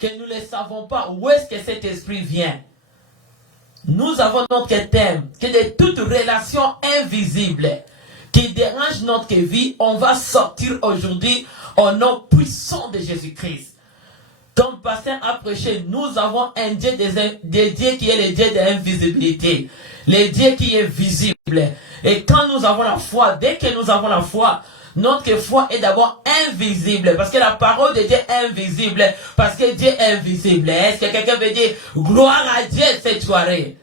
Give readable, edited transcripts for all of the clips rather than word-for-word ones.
que nous ne savons pas où est-ce que cet esprit vient. Nous avons notre thème, que de toute relation invisible qui dérange notre vie, on va sortir aujourd'hui au nom puissant de Jésus-Christ. Comme le pasteur a prêché, nous avons un Dieu des dieux qui est le Dieu de l'invisibilité. Le Dieu qui est visible. Et quand nous avons la foi, dès que nous avons la foi, notre foi est d'abord invisible. Parce que la parole de Dieu est invisible. Parce que Dieu est invisible. Est-ce que quelqu'un veut dire gloire à Dieu cette soirée?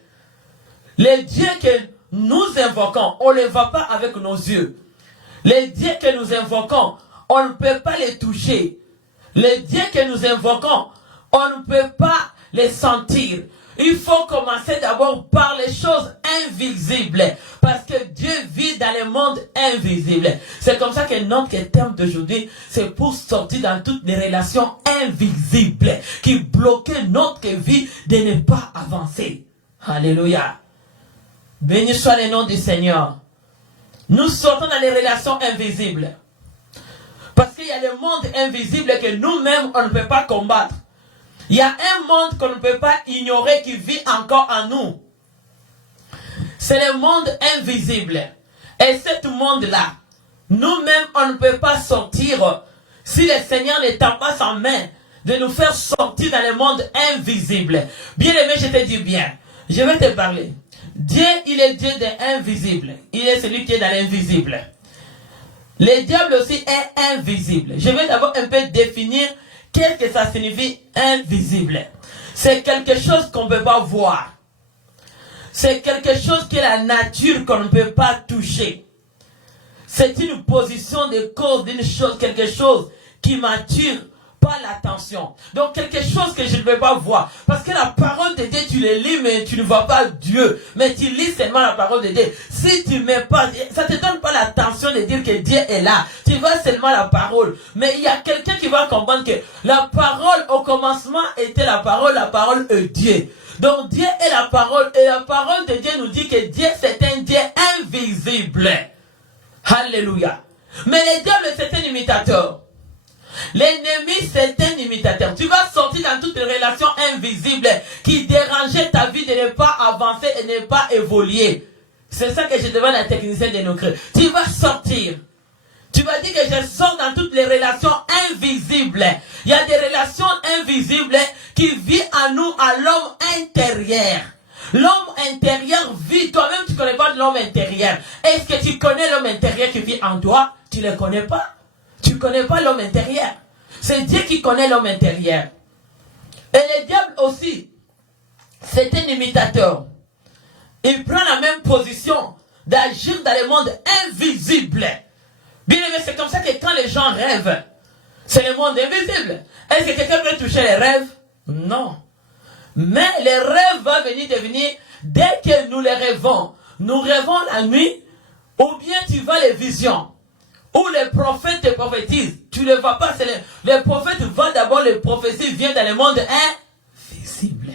Les dieux que nous invoquons, on ne les voit pas avec nos yeux. Les dieux que nous invoquons, on ne peut pas les toucher. Les dieux que nous invoquons, on ne peut pas les sentir. Il faut commencer d'abord par les choses invisibles. Parce que Dieu vit dans le monde invisible. C'est comme ça que notre thème d'aujourd'hui, c'est pour sortir dans toutes les relations invisibles qui bloquent notre vie de ne pas avancer. Alléluia. Béni soit le nom du Seigneur. Nous sortons dans les relations invisibles. Parce qu'il y a le monde invisible que nous-mêmes, on ne peut pas combattre. Il y a un monde qu'on ne peut pas ignorer qui vit encore en nous. C'est le monde invisible. Et ce monde-là, nous-mêmes, on ne peut pas sortir si le Seigneur ne tend pas sa main de nous faire sortir dans le monde invisible. Bien aimé, je te dis bien. Je vais te parler. Dieu, il est Dieu de l'invisible. Il est celui qui est dans l'invisible. Le diable aussi est invisible. Je vais d'abord un peu définir qu'est-ce que ça signifie invisible. C'est quelque chose qu'on ne peut pas voir. C'est quelque chose qui est la nature qu'on ne peut pas toucher. C'est une position de cause d'une chose, quelque chose qui m'attire pas l'attention. Donc quelque chose que je ne peux pas voir. Parce que la parole de Dieu, tu les lis, mais tu ne vois pas Dieu. Mais tu lis seulement la parole de Dieu. Si tu mets pas, ça te donne pas l'attention de dire que Dieu est là. Tu vois seulement la parole. Mais il y a quelqu'un qui va comprendre que la parole au commencement était la parole est Dieu. Donc Dieu est la parole. Et la parole de Dieu nous dit que Dieu c'est un Dieu invisible. Alléluia. Mais le diable c'est un imitateur. L'ennemi, c'est un imitateur. Tu vas sortir dans toutes les relations invisibles qui dérangeaient ta vie de ne pas avancer et ne pas évoluer. C'est ça que je demande à la technicienne de nous créer. Tu vas sortir. Tu vas dire que je sors dans toutes les relations invisibles. Il y a des relations invisibles qui vivent en nous, à l'homme intérieur. L'homme intérieur vit. Toi-même, tu ne connais pas l'homme intérieur. Est-ce que tu connais l'homme intérieur qui vit en toi? Tu ne le connais pas. Tu ne connais pas l'homme intérieur. C'est Dieu qui connaît l'homme intérieur. Et le diable aussi, c'est un imitateur. Il prend la même position d'agir dans le monde invisible. Bien aimé, c'est comme ça que quand les gens rêvent, c'est le monde invisible. Est-ce que quelqu'un peut toucher les rêves? Non. Mais les rêves vont devenir, dès que nous les rêvons, nous rêvons la nuit, ou bien tu vois les visions. Où les prophètes te prophétisent, tu ne le vois pas, les prophètes vont d'abord, les prophéties viennent dans le monde invisible.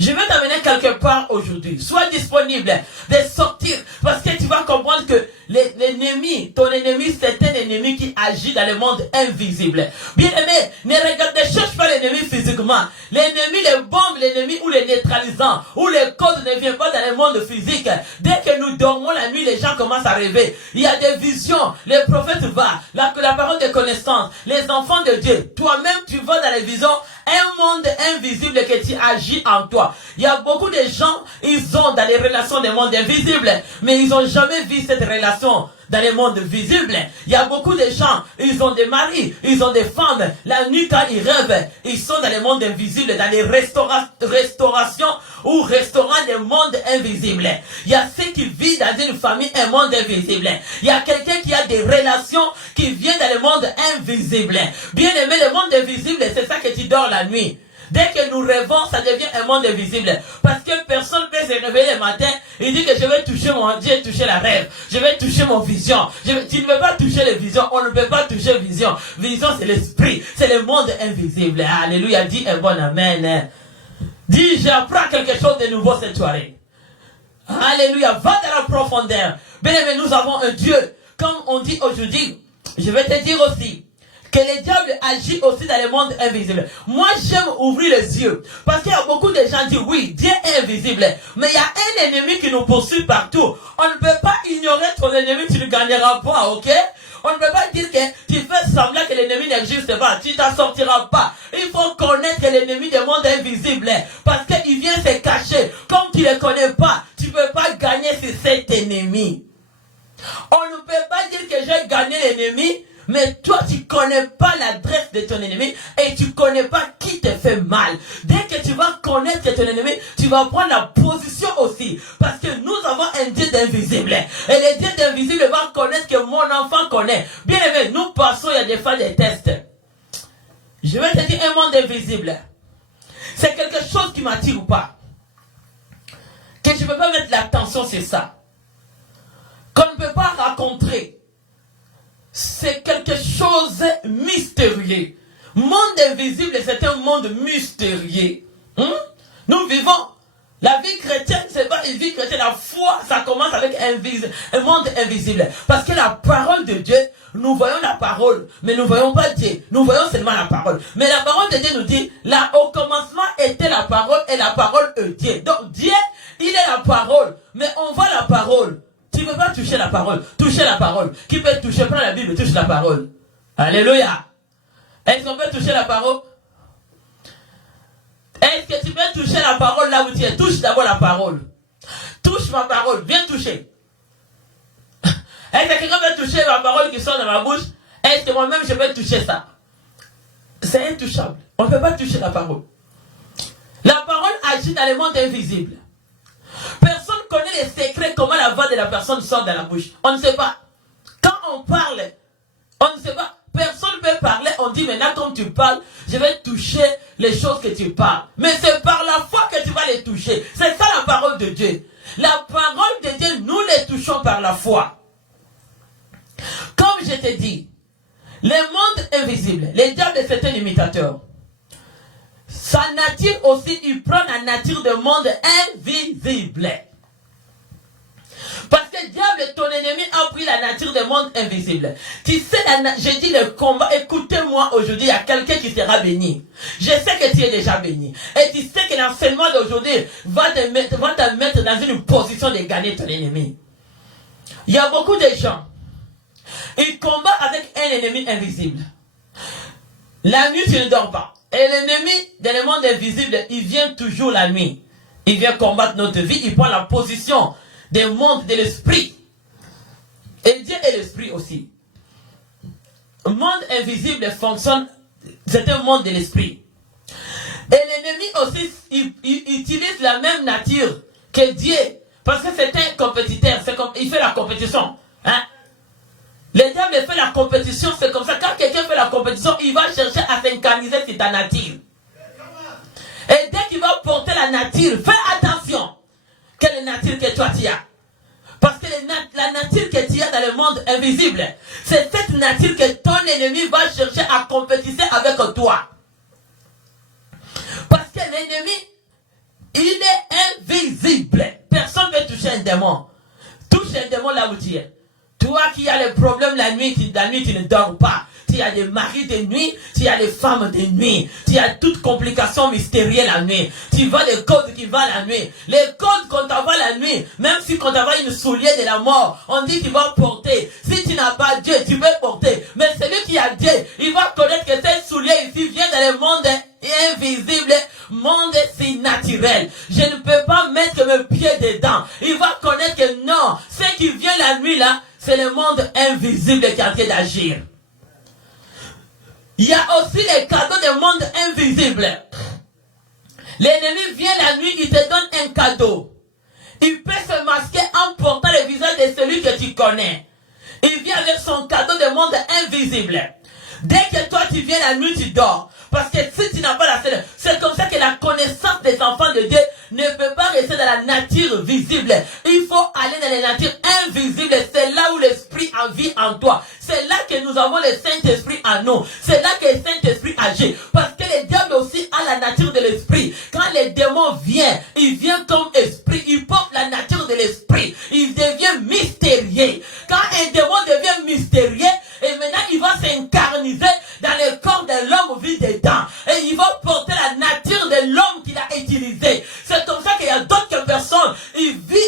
Je vais t'amener quelque part aujourd'hui. Sois disponible de sortir, parce que tu vas comprendre que l'ennemi, ton ennemi, c'est un ennemi qui agit dans le monde invisible. Bien aimé, ne cherche pas l'ennemi physiquement. L'ennemi, les bombes, l'ennemi ou les neutralisants, ou les codes ne viennent pas dans le monde physique. Dès que nous dormons la nuit, les gens commencent à rêver. Il y a des visions, les prophètes vont, la parole de connaissance, les enfants de Dieu. Toi-même, tu vas dans les visions, un monde invisible que tu agis en toi. Il y a beaucoup de gens, ils ont dans les relations des mondes invisibles, mais ils n'ont jamais vu cette relation dans les mondes visibles. Il y a beaucoup de gens, ils ont des maris, ils ont des femmes. La nuit, quand ils rêvent, ils sont dans les mondes invisibles, dans les restaurations ou restaurants des mondes invisibles. Il y a ceux qui vivent dans une famille, un monde invisible. Il y a quelqu'un qui a des relations qui viennent dans le monde invisible. Bien aimé, le monde invisible, c'est ça que tu dors la nuit. Dès que nous rêvons, ça devient un monde invisible. Parce que personne ne peut se réveiller le matin et dire que je vais toucher mon Dieu, toucher la rêve. Je vais toucher mon vision. Tu ne peux pas toucher les visions. On ne peut pas toucher vision. Vision, c'est l'esprit. C'est le monde invisible. Alléluia. Dis un bon amen. Dis, j'apprends quelque chose de nouveau cette soirée. Alléluia. Va dans la profondeur. Bien aimé, nous avons un Dieu. Comme on dit aujourd'hui, je vais te dire aussi, que le diable agit aussi dans le monde invisible. Moi, j'aime ouvrir les yeux. Parce qu'il y a beaucoup de gens qui disent, oui, Dieu est invisible. Mais il y a un ennemi qui nous poursuit partout. On ne peut pas ignorer ton ennemi, tu ne gagneras pas, ok? On ne peut pas dire que tu fais semblant que l'ennemi n'existe pas. Tu t'en sortiras pas. Il faut connaître l'ennemi du monde invisible. Parce qu'il vient se cacher. Comme tu ne le connais pas, tu ne peux pas gagner sur cet ennemi. On ne peut pas dire que j'ai gagné l'ennemi, mais toi tu ne connais pas l'adresse de ton ennemi et tu ne connais pas qui te fait mal. Dès que tu vas connaître ton ennemi, tu vas prendre la position aussi. Parce que nous avons un Dieu d'invisible. Et le Dieu d'invisible va connaître que mon enfant connaît. Bien aimé, nous passons, il y a des fois des tests. Je vais te dire un monde invisible. C'est quelque chose qui m'attire ou pas. Que je ne peux pas mettre l'attention sur ça. Qu'on ne peut pas rencontrer. C'est quelque chose de mystérieux. Monde invisible, c'est un monde mystérieux. Nous vivons. La vie chrétienne, c'est pas une vie chrétienne. La foi, ça commence avec un monde invisible. Parce que la parole de Dieu, nous voyons la parole, mais nous ne voyons pas Dieu. Nous voyons seulement la parole. Mais la parole de Dieu nous dit, là, au commencement était la parole et la parole est Dieu. Donc Dieu, il est la parole, mais on voit la parole. Tu ne peux pas toucher la parole. Toucher la parole. Qui peut toucher? Prends la Bible et touche la parole. Alléluia. Est-ce qu'on peut toucher la parole? Est-ce que tu peux toucher la parole là où tu es? Touche d'abord la parole. Touche ma parole. Viens toucher. Est-ce que quelqu'un peut toucher ma parole qui sort de ma bouche? Est-ce que moi-même je peux toucher ça? C'est intouchable. On ne peut pas toucher la parole. La parole agit dans le monde invisible. Personne ne connaît les secrets, comment la voix de la personne sort de la bouche. On ne sait pas. Quand on parle, on ne sait pas. Personne ne peut parler. On dit maintenant, comme tu parles, je vais toucher les choses que tu parles. Mais c'est par la foi que tu vas les toucher. C'est ça la parole de Dieu. La parole de Dieu, nous les touchons par la foi. Comme je t'ai dit, le monde invisible, le diable c'est un imitateur. Sa nature aussi, il prend la nature du monde invisible. Parce que le diable, ton ennemi, a pris la nature du monde invisible. Tu sais, j'ai dit le combat, écoutez-moi aujourd'hui, il y a quelqu'un qui sera béni. Je sais que tu es déjà béni. Et tu sais que l'enseignement d'aujourd'hui va te mettre dans une position de gagner ton ennemi. Il y a beaucoup de gens, ils combattent avec un ennemi invisible. La nuit, tu ne dors pas. Et l'ennemi dans le monde invisible, il vient toujours la nuit. Il vient combattre notre vie. Il prend la position des mondes de l'esprit. Et Dieu est l'esprit aussi. Le monde invisible fonctionne, c'est un monde de l'esprit. Et l'ennemi aussi, il utilise la même nature que Dieu. Parce que c'est un compétiteur. Il fait la compétition. Hein? Le diable fait la compétition, c'est comme ça. Quand quelqu'un fait la compétition, il va chercher à s'incarniser sur ta nature. Et dès qu'il va porter la nature, fais attention. Quelle nature que toi tu as? Parce que la nature que tu as dans le monde invisible, c'est cette nature que ton ennemi va chercher à compétiser avec toi. Parce que l'ennemi, il est invisible. Personne ne peut toucher un démon. Touche un démon là où tu es. Toi qui as les problèmes la nuit, tu ne dors pas. Tu as des maris de nuit, tu as des femmes de nuit. Tu as toutes complications mystérieuses la nuit. Tu vois les codes qui vont la nuit. Les codes qu'on t'envoie la nuit, même si qu'on t'envoie une soulier de la mort, on dit tu vas porter. Si tu n'as pas Dieu, tu peux porter. Mais celui qui a Dieu, il va connaître que ces souliers ici viennent dans le monde invisible, monde si naturel. Je ne peux pas mettre mes pieds dedans. Il va connaître que non, ce qui vient la nuit là, c'est le monde invisible qui est en train d'agir. Il y a aussi les cadeaux du monde invisible. L'ennemi vient la nuit, il te donne un cadeau. Il peut se masquer en portant le visage de celui que tu connais. Il vient avec son cadeau du monde invisible. Dès que toi tu viens la nuit, tu dors. Parce que si tu n'as pas la scène, c'est comme ça que la connaissance des enfants de Dieu ne peut pas rester dans la nature visible. Il faut aller dans la nature invisible. C'est là où l'esprit en vit en toi. C'est là que nous avons le Saint-Esprit en nous. C'est là que le Saint-Esprit agit. Parce que le diable aussi a la nature de l'esprit. Quand les démons viennent, il vient comme esprit. Il porte la nature de l'esprit. Il devient mystérieux. Quand un démon devient mystérieux, et maintenant il va s'incarniser dans le corps de l'homme vit dedans. Et il va porter la nature de l'homme qu'il a utilisé. C'est comme ça qu'il y a d'autres personnes, ils vivent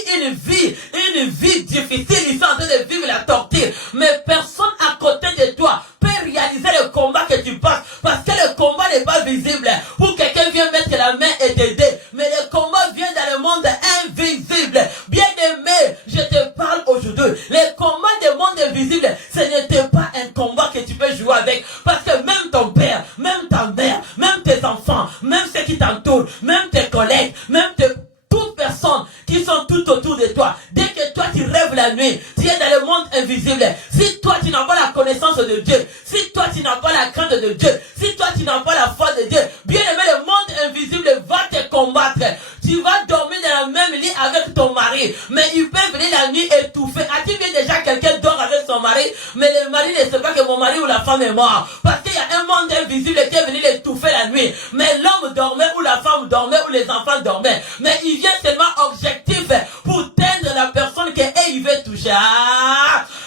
une vie difficile, ils sont en train de vivre la torture. Mais personne à côté de toi peut réaliser le combat que tu passes. Parce que le combat n'est pas visible. Pour quelqu'un vienne mettre la main et t'aider. Mais le combat vient dans le monde invisible. Bien-aimé, je te parle aujourd'hui. Le combat du monde invisible, ce n'était pas un combat que tu peux jouer avec. Parce que même ton père, même ta mère, même tes enfants, même ceux qui t'entourent, même tes collègues, même toutes personnes qui sont tout autour de toi, dès que toi tu rêves la nuit, tu es dans le monde invisible. Si toi tu n'as pas la connaissance de Dieu, si toi tu n'as pas la crainte de Dieu, si toi tu n'as pas la foi de Dieu, bien aimé, le monde invisible va te combattre. Tu vas dormir dans la même lit avec ton mari, mais il peut venir la nuit étouffer. As-tu vu déjà quelqu'un dort avec son mari, mais le mari ne sait pas que mon mari ou la femme est mort, parce qu'il y a un monde invisible qui est venu l'étouffer la nuit. Mais l'homme dormait ou la femme dormait ou les enfants dormaient, mais il vient seulement objectif pour teindre la personne qu'il veut toucher.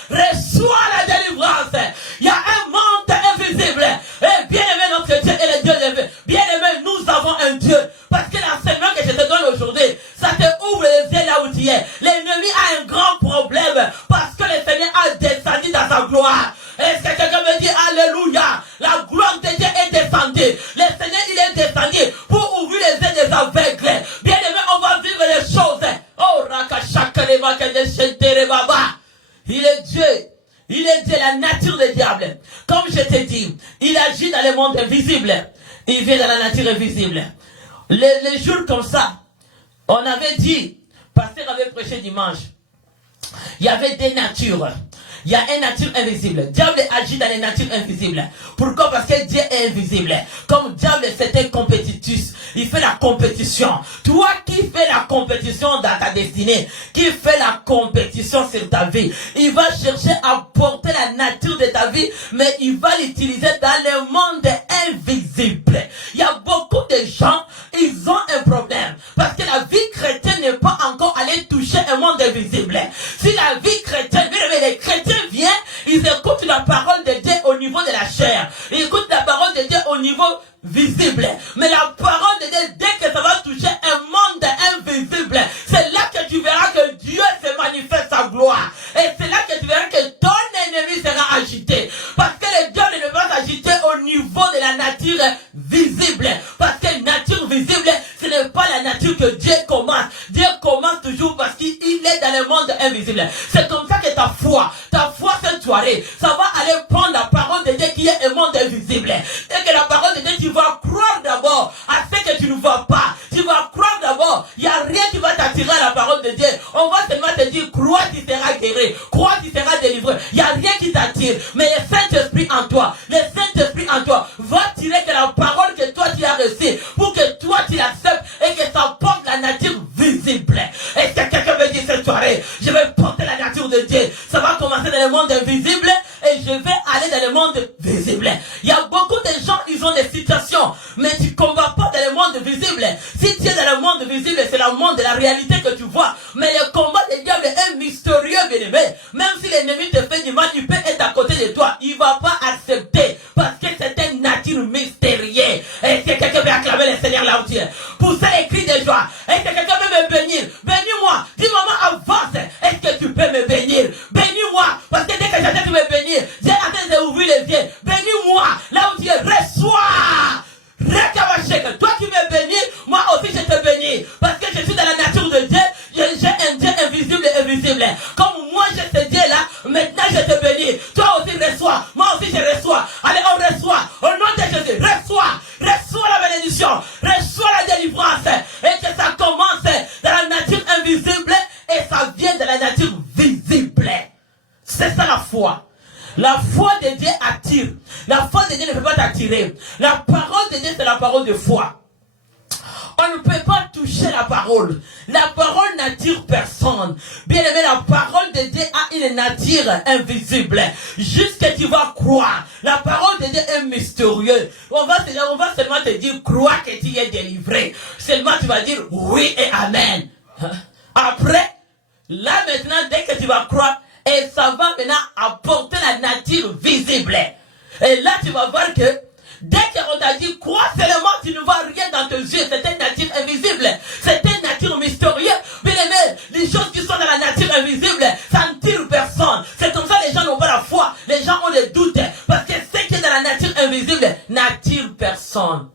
Reçois la délivrance. Il y a un monde invisible. Et bien aimé notre Dieu et le Dieu élevé. Bien aimé, nous avons un Dieu. Parce que l'enseignement que je te donne aujourd'hui, ça te ouvre les yeux là où tu es. L'ennemi a un grand problème parce que le Seigneur a descendu dans sa gloire. Est-ce que quelqu'un me dit Alléluia? La gloire de Dieu est descendue. Le Seigneur, il est descendu pour ouvrir les yeux des aveugles. Bien aimé, on va vivre les choses. Oh, Rakashakareva Kadeshenterebaba. Il est Dieu. Il est Dieu, la nature du diable. Comme je t'ai dit, il agit dans le monde invisible. Il vient dans la nature invisible. Les jours comme ça, on avait dit, pasteur avait prêché dimanche, il y avait des natures. Il y a une nature invisible. Le diable agit dans les natures invisibles. Pourquoi? Parce que Dieu est invisible. Comme diable, c'est un compétitus. Il fait la compétition. Toi qui fais la compétition dans ta destinée, qui fait la compétition sur ta vie, il va chercher à porter la nature de ta vie, mais il va l'utiliser dans le monde invisible. Il y a beaucoup de gens, ils ont un problème. Parce que la vie chrétienne n'est pas encore allée toucher un monde invisible. Si la vie chrétienne, les chrétiens viennent, ils écoutent la parole de Dieu au niveau de la chair. Ils écoutent la parole de Dieu au niveau visible. Mais la parole de Dieu, dès que ça va toucher un monde invisible, c'est là que tu verras que Dieu se manifeste sa gloire. Et c'est là que tu verras que ton ennemi sera agité. Parce que le diable ne va s'agiter au niveau de la nature visible. Parce que nature visible, ce n'est pas la nature que Dieu commence. Dieu commence toujours parce qu'il est dans le monde invisible. C'est comme ça que ta foi cette soirée, ça va aller prendre la parole de Dieu qui est un monde invisible. Et que la parole de Dieu, tu vas croire d'abord à ce que tu ne vois pas. Tu vas croire d'abord. Il n'y a rien qui va t'attirer à la parole de Dieu. On va seulement te dire, crois, tu seras guéri. Crois, tu seras délivré. Il n'y a rien qui t'attire. Mais le Saint-Esprit en toi, va tirer que la parole que toi tu as reçue pour que toi tu l'acceptes et que ça porte la nature visible. Est-ce que quelqu'un me dit cette soirée, je vais porter la nature de Dieu. Ça va commencer dans le monde invisible et je vais aller dans le monde visible. Il y a beaucoup de gens, ils ont des situations, mais tu ne combats pas dans le monde visible. Si tu es dans le monde visible, c'est le monde de la réalité que tu vois. Mais le combat des diables est mystérieux, bien-aimé. Même si l'ennemi te fait du mal, il peut être à côté de toi. Il ne va pas accepter parce que c'est une nature mystérieuse. Est-ce que quelqu'un veut acclamer le Seigneur là où tu es? Pousser les cris de joie. Est-ce que quelqu'un veut me bénir? Bénis-moi. Dis maman, avance. Est-ce que tu peux me bénir? Bénis-moi. Parce que dès que j'attends de me bénir, j'ai atteint d'ouvrir les yeux. Bénis-moi. Là où tu es, reçois. Toi qui me bénis, moi aussi je te bénis. Parce que je suis dans la nature de Dieu. J'ai un Dieu invisible et invisible. Comme moi j'ai ce Dieu là, maintenant je te bénis. Toi aussi reçois. Moi aussi je reçois. Allez, on reçoit. Au nom de Jésus, reçois. Reçois la bénédiction. Reçois la délivrance. Et que ça commence dans la nature invisible et ça vient de la nature visible. C'est ça la foi. La foi de Dieu attire. La foi de Dieu ne peut pas t'attirer. La parole de Dieu, c'est la parole de foi. On ne peut pas toucher la parole. La parole n'attire personne. Bien aimé, la parole de Dieu a une nature invisible. Juste que tu vas croire. La parole de Dieu est mystérieuse. On va seulement te dire, crois que tu es délivré. Seulement tu vas dire oui et amen. Après, là maintenant, dès que tu vas croire, et ça va maintenant apporter la nature visible. Et là, tu vas voir que dès qu'on t'a dit crois seulement, tu ne vois rien dans tes yeux. C'est une nature invisible. C'est une nature mystérieuse. Bien aimé, les choses qui sont dans la nature invisible, ça ne tire personne. C'est comme ça les gens n'ont pas la foi. Les gens ont des doutes. Parce que ce qui est dans la nature invisible n'attire personne.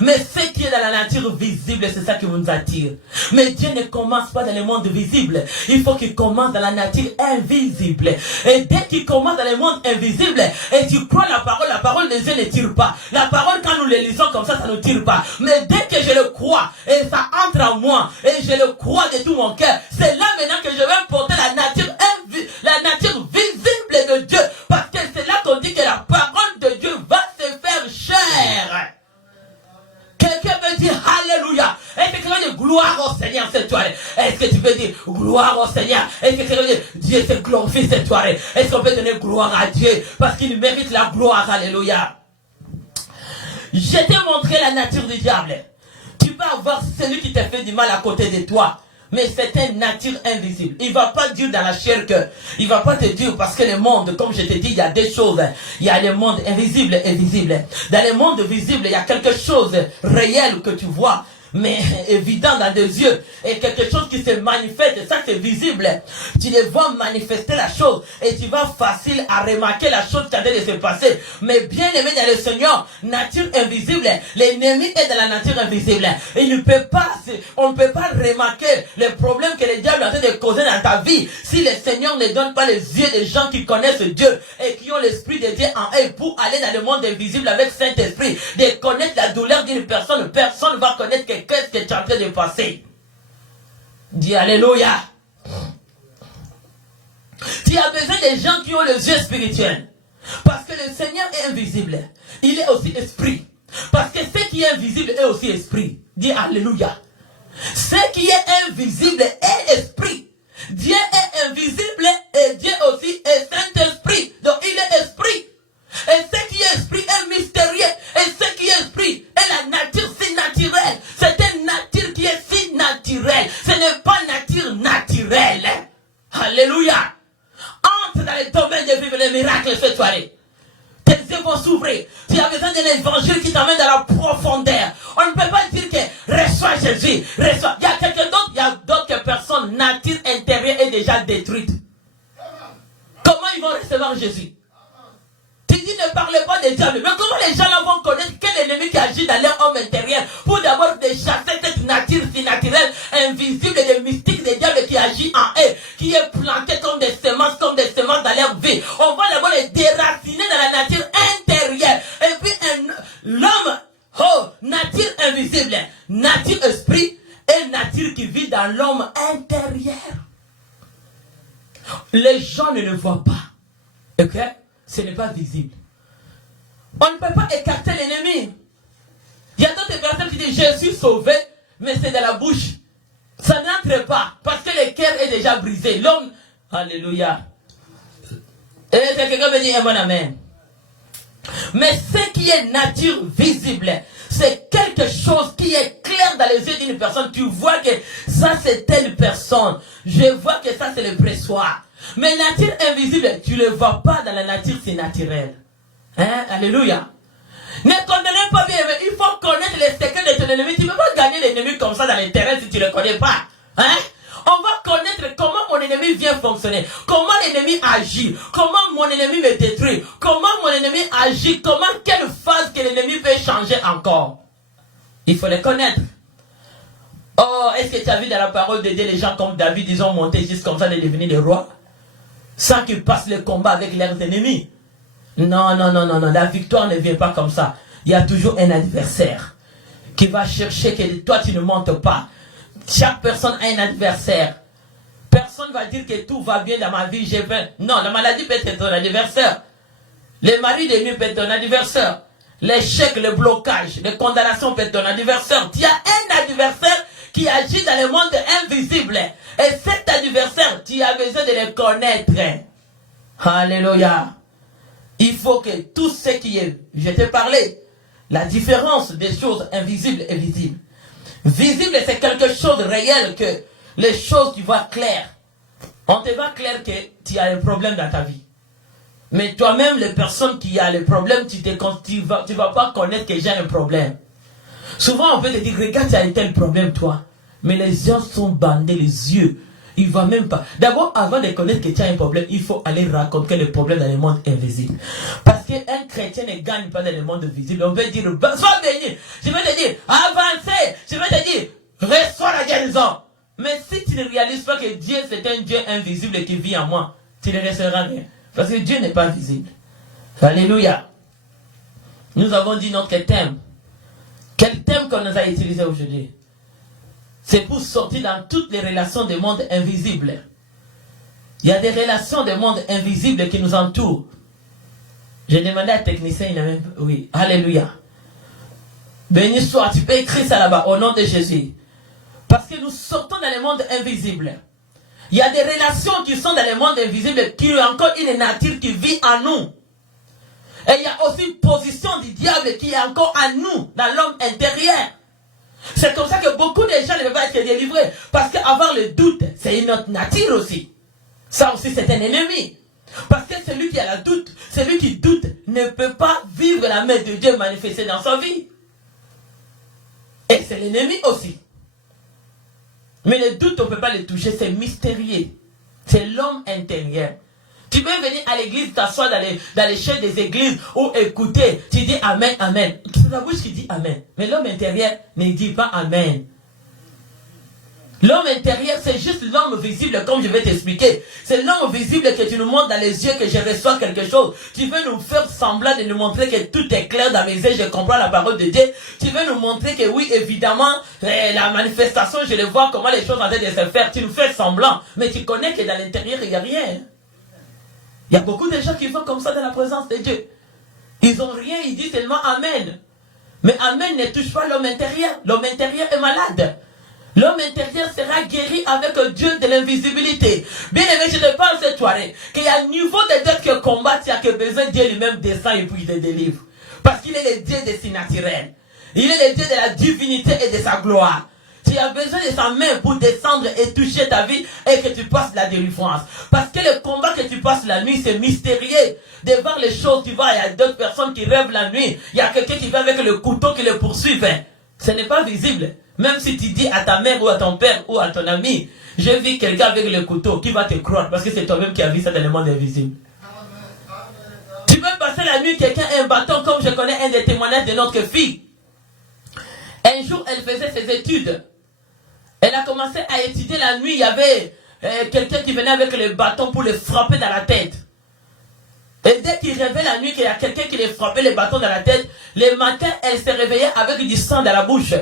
Mais ce qui est dans la nature visible, c'est ça qui nous attire. Mais Dieu ne commence pas dans le monde visible. Il faut qu'il commence dans la nature invisible. Et dès qu'il commence dans le monde invisible, et tu crois la parole des yeux ne tire pas. La parole, quand nous les lisons comme ça ne tire pas. Mais dès que je le crois, et ça entre en moi, et je le crois de tout mon cœur, c'est là maintenant que je vais porter la nature visible de Dieu. Parce que c'est là qu'on dit que la parole de Dieu va se faire chair. Quelqu'un peut dire Alléluia. Est-ce que quelqu'un veut dire gloire au Seigneur cette soirée? Est-ce que tu peux dire gloire au Seigneur? Est-ce que quelqu'un veut dire Dieu se glorifie cette soirée? Est-ce qu'on peut donner gloire à Dieu? Parce qu'il mérite la gloire. Alléluia. Je t'ai montré la nature du diable. Tu peux avoir celui qui t'a fait du mal à côté de toi. Mais c'est une nature invisible. Il ne va pas dire dans la chair que, il ne va pas te dire parce que le monde, comme je te dis, il y a des choses. Il y a le monde invisible et visible. Dans le monde visible, il y a quelque chose réel que tu vois, mais évident dans tes yeux. Et quelque chose qui se manifeste, et ça c'est visible. Tu les vois manifester la chose. Et tu vas facile à remarquer la chose qui a de se passer. Mais bien aimé dans le Seigneur, nature invisible, l'ennemi est dans la nature invisible. Il ne peut pas, on ne peut pas remarquer les problèmes que le diable est en train de causer dans ta vie. Si le Seigneur ne donne pas les yeux des gens qui connaissent Dieu et qui ont l'Esprit de Dieu en eux pour aller dans le monde invisible avec Saint-Esprit, de connaître la douleur d'une personne, personne ne va connaître qu'est-ce que tu es en train de passer. Dis Alléluia. Tu as besoin des gens qui ont les yeux spirituels. Parce que le Seigneur est invisible. Il est aussi esprit. Parce que ce qui est invisible est aussi esprit. Dis Alléluia. Ce qui est invisible est esprit. Dieu est invisible et Dieu aussi est Saint-Esprit. Donc il est esprit. Et ce qui est esprit est mystérieux. Et ce qui est esprit est la nature si naturelle. C'est une nature qui est si naturelle. Ce n'est pas nature naturelle. Alléluia. Entre dans les domaines de vivre les miracles cette soirée. Tes yeux vont s'ouvrir. Tu as besoin d'un évangile qui t'amène dans la profondeur. On ne peut pas dire que reçois Jésus. Reçois. Il y a quelqu'un d'autre, il y a d'autres personnes. Nature intérieure est déjà détruite. Comment ils vont recevoir Jésus? Tu dis ne parlez pas des diables. Mais comment les gens là vont connaître quel ennemi qui agit dans leur homme intérieur pour d'abord chasser cette nature si naturelle, invisible et de mystique des diables qui agit en eux, qui est planté comme des semences dans leur vie. On va d'abord les déraciner dans la nature intérieure. Et puis l'homme, nature invisible, nature esprit et nature qui vit dans l'homme intérieur. Les gens ne le voient pas. Ok? Ce n'est pas visible. On ne peut pas écarter l'ennemi. Il y a d'autres personnes qui disent je suis sauvé, mais c'est de la bouche. Ça n'entre pas parce que le cœur est déjà brisé. L'homme, alléluia. Et quelqu'un me dit un bon amen. Mais ce qui est nature visible, c'est quelque chose qui est clair dans les yeux d'une personne. Tu vois que ça c'est telle personne. Je vois que ça c'est le pressoir. Mais nature invisible, tu ne le vois pas dans la nature, c'est naturel. Hein? Alléluia. Ne condamnez pas bien, mais il faut connaître les secrets de ton ennemi. Tu ne peux pas gagner l'ennemi comme ça dans les terrains si tu ne le connais pas. Hein? On va connaître comment mon ennemi vient fonctionner, comment l'ennemi agit, comment mon ennemi me détruit, comment mon ennemi agit, comment, quelle phase que l'ennemi peut changer encore. Il faut les connaître. Oh, est-ce que tu as vu dans la parole de Dieu les gens comme David, ils ont monté juste comme ça de devenir des rois, sans qu'ils passent le combat avec leurs ennemis? Non, non, non, non, non, la victoire ne vient pas comme ça. Il y a toujours un adversaire qui va chercher que toi tu ne montes pas. Chaque personne a un adversaire. Personne ne va dire que tout va bien dans ma vie. Non, la maladie peut être ton adversaire. Le mari de nuit peut être ton adversaire. L'échec, le blocage, les condamnations peut être ton adversaire. Tu as un adversaire qui agit dans le monde invisible. Et cet adversaire, tu as besoin de le connaître. Alléluia. Il faut que tout ce qui est, je t'ai parlé, la différence des choses invisibles et visibles. Visible, c'est quelque chose de réel, que les choses tu vois claires. On te voit clair que tu as un problème dans ta vie. Mais toi-même, les personnes qui ont les problèmes, tu vas pas connaître que j'ai un problème. Souvent, on peut te dire, regarde, tu as un tel problème, toi. Mais les gens sont bandés, les yeux. Il va même pas. D'abord, avant de connaître que tu as un problème, il faut aller raconter le problème dans le monde invisible. Parce qu'un chrétien ne gagne pas dans le monde visible. On peut dire, sois béni. Je vais te dire, avancez. Je vais te dire, reçois la guérison. Mais si tu ne réalises pas que Dieu, c'est un Dieu invisible qui vit en moi, tu ne recevras rien. Parce que Dieu n'est pas visible. Alléluia. Nous avons dit notre thème. Quel thème qu'on nous a utilisé aujourd'hui? C'est pour sortir dans toutes les relations du monde invisible. Il y a des relations du monde invisible qui nous entourent. J'ai demandé à un technicien, il a même... Oui, alléluia. Béni soit, tu peux écrire ça là-bas, au nom de Jésus. Parce que nous sortons dans le monde invisible. Il y a des relations qui sont dans le monde invisible, qui ont encore une nature qui vit en nous. Et il y a aussi une position du diable qui est encore en nous, dans l'homme intérieur. C'est comme ça que beaucoup de gens ne peuvent pas être délivrés. Parce qu'avoir le doute, c'est une autre nature aussi. Ça aussi, c'est un ennemi. Parce que celui qui a le doute, celui qui doute, ne peut pas vivre la main de Dieu manifestée dans sa vie. Et c'est l'ennemi aussi. Mais le doute, on ne peut pas le toucher, c'est mystérieux. C'est l'homme intérieur. Tu peux venir à l'église, t'asseoir dans les chaises des églises ou écouter. Tu dis Amen, Amen. C'est la bouche qui dit Amen. Mais l'homme intérieur ne dit pas Amen. L'homme intérieur, c'est juste l'homme visible, comme je vais t'expliquer. C'est l'homme visible que tu nous montres dans les yeux que je reçois quelque chose. Tu veux nous faire semblant de nous montrer que tout est clair dans mes yeux, je comprends la parole de Dieu. Tu veux nous montrer que oui, évidemment, la manifestation, je le vois, comment les choses sont en train de se faire. Tu nous fais semblant, mais tu connais que dans l'intérieur, il n'y a rien. Il y a beaucoup de gens qui vont comme ça dans la présence de Dieu. Ils n'ont rien, ils disent seulement Amen. Mais Amen ne touche pas l'homme intérieur. L'homme intérieur est malade. L'homme intérieur sera guéri avec Dieu de l'invisibilité. Bien aimé, je te parle cette soirée qu'il y a un niveau de Dieu qui combat, il y a que besoin Dieu lui-même descend et puis il te délivre. Parce qu'il est le Dieu de ses naturels. Il est le Dieu de la divinité et de sa gloire. Tu as besoin de sa main pour descendre et toucher ta vie et que tu passes la délivrance. Parce que le combat que tu passes la nuit, c'est mystérieux. De voir les choses, tu vois, il y a d'autres personnes qui rêvent la nuit. Il y a quelqu'un qui vient avec le couteau qui le poursuit. Ce n'est pas visible. Même si tu dis à ta mère ou à ton père ou à ton ami, j'ai vu quelqu'un avec le couteau, qui va te croire parce que c'est toi-même qui as vu ça dans le monde invisible. Tu peux passer la nuit, quelqu'un a un bâton, comme je connais un des témoignages de notre fille. Un jour, elle faisait ses études. Elle a commencé à étudier la nuit. Il y avait quelqu'un qui venait avec le bâton pour le frapper dans la tête. Et dès qu'il rêvait la nuit qu'il y a quelqu'un qui lui frappait le bâton dans la tête, le matin, elle se réveillait avec du sang dans la bouche.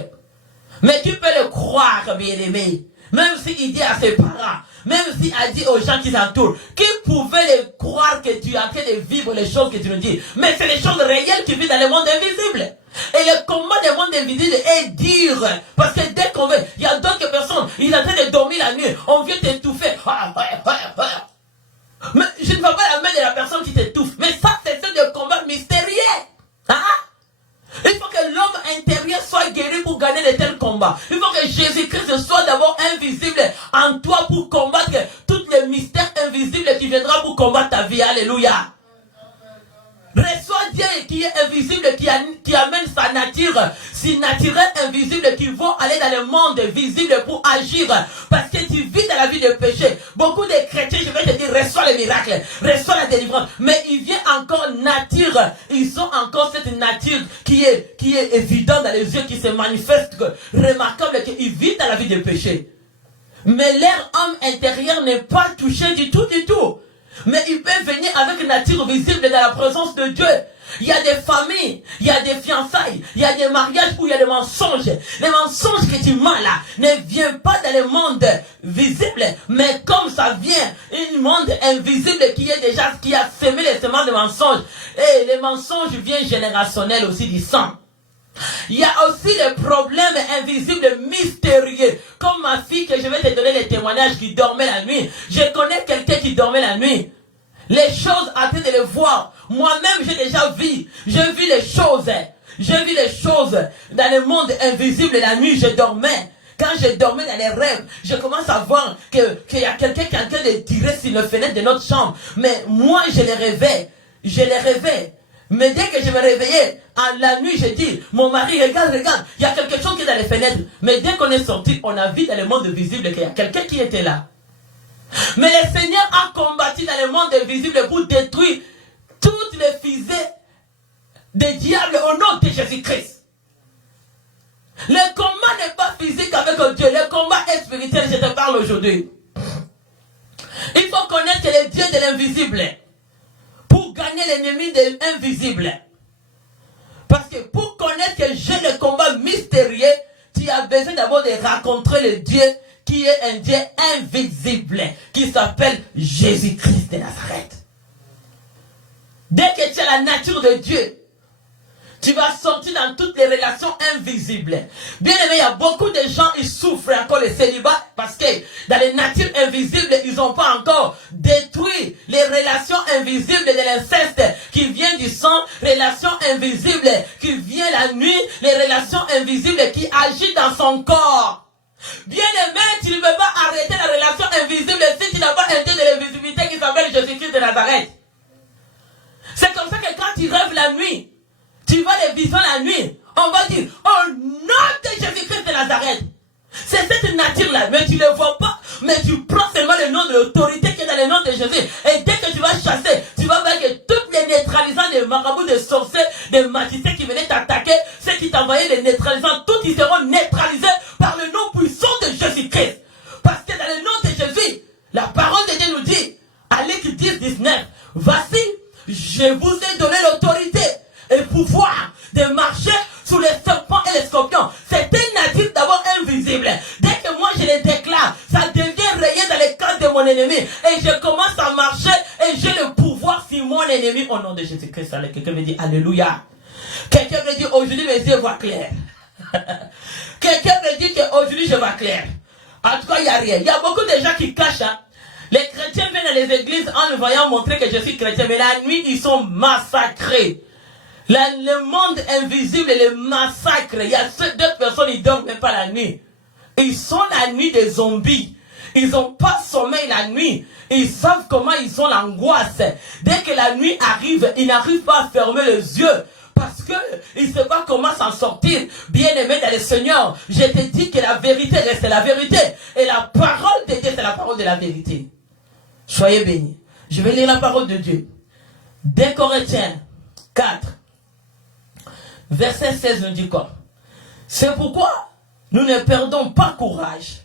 Mais tu peux le croire, bien-aimé. Même s'il dit à ses parents, même s'il a dit aux gens qui s'entourent, qui pouvaient le croire que tu as fait de vivre les choses que tu nous dis. Mais c'est les choses réelles qui vivent dans le monde invisible. Et le combat du monde invisible est dur. Parce que dès qu'on veut, il y a d'autres personnes, ils sont en train de dormir la nuit, on vient t'étouffer. Mais je ne vois pas la main de la personne qui t'étouffe. Mais ça, c'est ce de combat mystérieux. Il faut que l'homme intérieur soit guéri pour gagner de tels combats. Il faut que Jésus-Christ soit d'abord invisible en toi pour combattre tous les mystères invisibles qui viendront pour combattre ta vie. Alléluia. Reçois Dieu qui est invisible, qui amène sa nature, si naturelle invisible, qui vont aller dans le monde visible pour agir. Parce que tu vis dans la vie de péché. Beaucoup de chrétiens, je vais te dire, reçois le miracle, reçois la délivrance. Mais il vient encore nature. Ils ont encore cette nature qui est évidente dans les yeux, qui se manifeste, remarquable, qu'ils vivent dans la vie de péché. Mais leur homme intérieur n'est pas touché du tout, du tout. Mais il peut venir avec une nature visible dans la présence de Dieu. Il y a des familles, il y a des fiançailles, il y a des mariages où il y a des mensonges. Les mensonges que tu mens là ne viennent pas dans le monde visible, mais comme ça vient, un monde invisible qui a semé les semences de mensonges. Et les mensonges viennent générationnels aussi du sang. Il y a aussi les problèmes invisibles, mystérieux. Comme ma fille, que je vais te donner les témoignages, qui dormait la nuit. Je connais quelqu'un qui dormait la nuit. Les choses, à train de les voir. Moi-même, j'ai déjà vu. J'ai vu les choses. J'ai vu les choses dans le monde invisible. La nuit, je dormais. Quand je dormais dans les rêves, je commence à voir qu'il y a quelqu'un qui est en train de tirer sur la fenêtre de notre chambre. Mais moi, je les rêvais. je les rêvais. Mais dès que je me réveillais, à la nuit, j'ai dit, mon mari, regarde, il y a quelque chose qui est dans les fenêtres. Mais dès qu'on est sorti, on a vu dans le monde visible qu'il y a quelqu'un qui était là. Mais le Seigneur a combattu dans le monde invisible pour détruire toutes les fusées des diables au nom de Jésus-Christ. Le combat n'est pas physique avec Dieu, le combat est spirituel, je te parle aujourd'hui. Il faut connaître le Dieu de l'invisible pour gagner l'ennemi de l'invisible. Parce que pour connaître que j'ai le combat mystérieux, tu as besoin d'abord de rencontrer le Dieu qui est un Dieu invisible, qui s'appelle Jésus-Christ de Nazareth. Dès que tu as la nature de Dieu, tu vas sortir dans toutes les relations invisibles. Bien aimé, il y a beaucoup de gens qui souffrent encore le célibat parce que dans les natures invisibles, ils n'ont pas encore détruit les relations invisibles de l'inceste qui vient du sang, relations invisibles qui vient la nuit, les relations invisibles qui agissent dans son corps. Bien aimé, tu ne peux pas arrêter la relation invisible si tu n'as pas un Dieu de l'invisibilité qui s'appelle Jésus-Christ de Nazareth. C'est comme ça que quand tu rêves la nuit, tu vois les visions la nuit, on va dire, au nom de Jésus-Christ de Nazareth. C'est cette nature-là, mais tu ne le vois pas, mais tu prends seulement le nom de l'autorité qui est dans le nom de Jésus. Et dès que tu vas chasser, tu vas voir que tous les neutralisants des marabouts, des sorciers, des magiciens qui venaient t'attaquer, ceux qui t'envoyaient les neutralisants, tous ils seront neutralisés par le nom puissant de Jésus-Christ. Parce que dans le nom de Jésus, la parole de Dieu nous dit, à Luc 10, 19, voici, je vous ai donné l'autorité et pouvoir de marcher sous les serpents et les scorpions. C'est une nature d'abord invisible. Dès que moi je les déclare, ça devient réel dans les camps de mon ennemi. Et je commence à marcher et j'ai le pouvoir sur mon ennemi au nom de Jésus-Christ. Quelqu'un me dit Alléluia. Quelqu'un me dit aujourd'hui mes yeux voient clair. Quelqu'un me dit qu'aujourd'hui je vois clair. En tout cas, il n'y a rien. Il y a beaucoup de gens qui cachent. Hein. Les chrétiens viennent dans les églises en me voyant montrer que je suis chrétien. Mais la nuit, ils sont massacrés. Le monde invisible, les massacres. Il y a d'autres personnes, ils ne dorment même pas la nuit. Ils sont la nuit des zombies. Ils n'ont pas sommeil la nuit. Ils savent comment ils ont l'angoisse. Dès que la nuit arrive, ils n'arrivent pas à fermer les yeux. Parce qu'ils ne savent pas comment s'en sortir. Bien-aimé dans le Seigneur, je te dis que la vérité reste la vérité. Et la parole de Dieu, c'est la parole de la vérité. Soyez bénis. Je vais lire la parole de Dieu. 2 Corinthiens 4. Verset 16 nous dit quoi? C'est pourquoi nous ne perdons pas courage.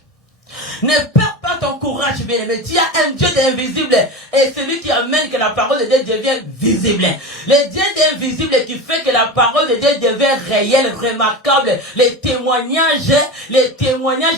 Ne perds pas ton courage, bien-aimé. Tu as un Dieu d'invisible et celui qui amène que la parole de Dieu devienne visible. Le Dieu d'invisible qui fait que la parole de Dieu devient réelle, remarquable. Les témoignages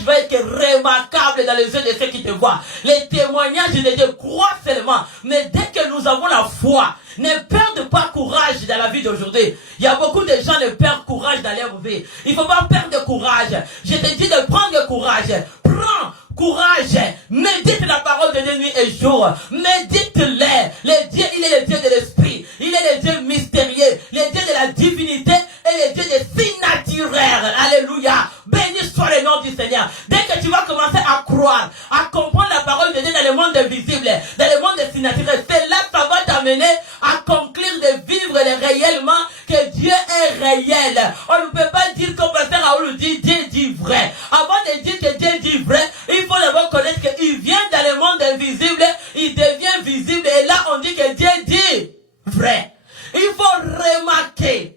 vont être remarquables dans les yeux de ceux qui te voient. Les témoignages de Dieu croient seulement. Mais dès que nous avons la foi, ne perdez pas courage dans la vie d'aujourd'hui. Il y a beaucoup de gens qui perdent courage dans leur vie. Il ne faut pas perdre courage. Je te dis de prendre courage. Prends courage. Médite la parole de Dieu nuit et jour. Médite-les. Le Dieu, il est le Dieu de l'esprit. Il est le Dieu mystérieux. Le Dieu de la divinité et le Dieu des signes naturels. Alléluia. Béni soit le nom du Seigneur. Dès que tu vas commencer à croire, à comprendre la parole de Dieu dans le monde invisible, dans le monde des signes naturels, c'est là que ça va t'amener à conclure de vivre réellement que Dieu est réel. On ne peut pas dire comme pasteur Raoul dit Dieu dit vrai. Avant de dire que Dieu dit vrai, il faut d'abord connaître qu'il vient dans le monde invisible, il devient visible et là on dit que Dieu dit vrai. Il faut remarquer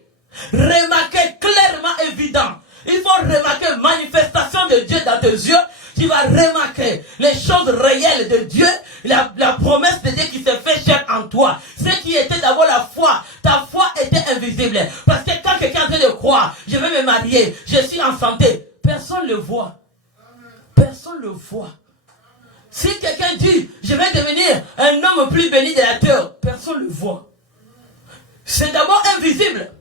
clairement évident. Il faut remarquer manifestation de Dieu dans tes yeux. Tu vas remarquer les choses réelles de Dieu, la promesse de Dieu qui se fait chair en toi. Ce qui était d'abord la foi, ta foi était invisible. Parce que quand quelqu'un est en train de croire, je vais me marier, je suis en santé, personne ne le voit. Personne ne le voit. Si quelqu'un dit, je vais devenir un homme plus béni de la terre, personne ne le voit. C'est d'abord invisible.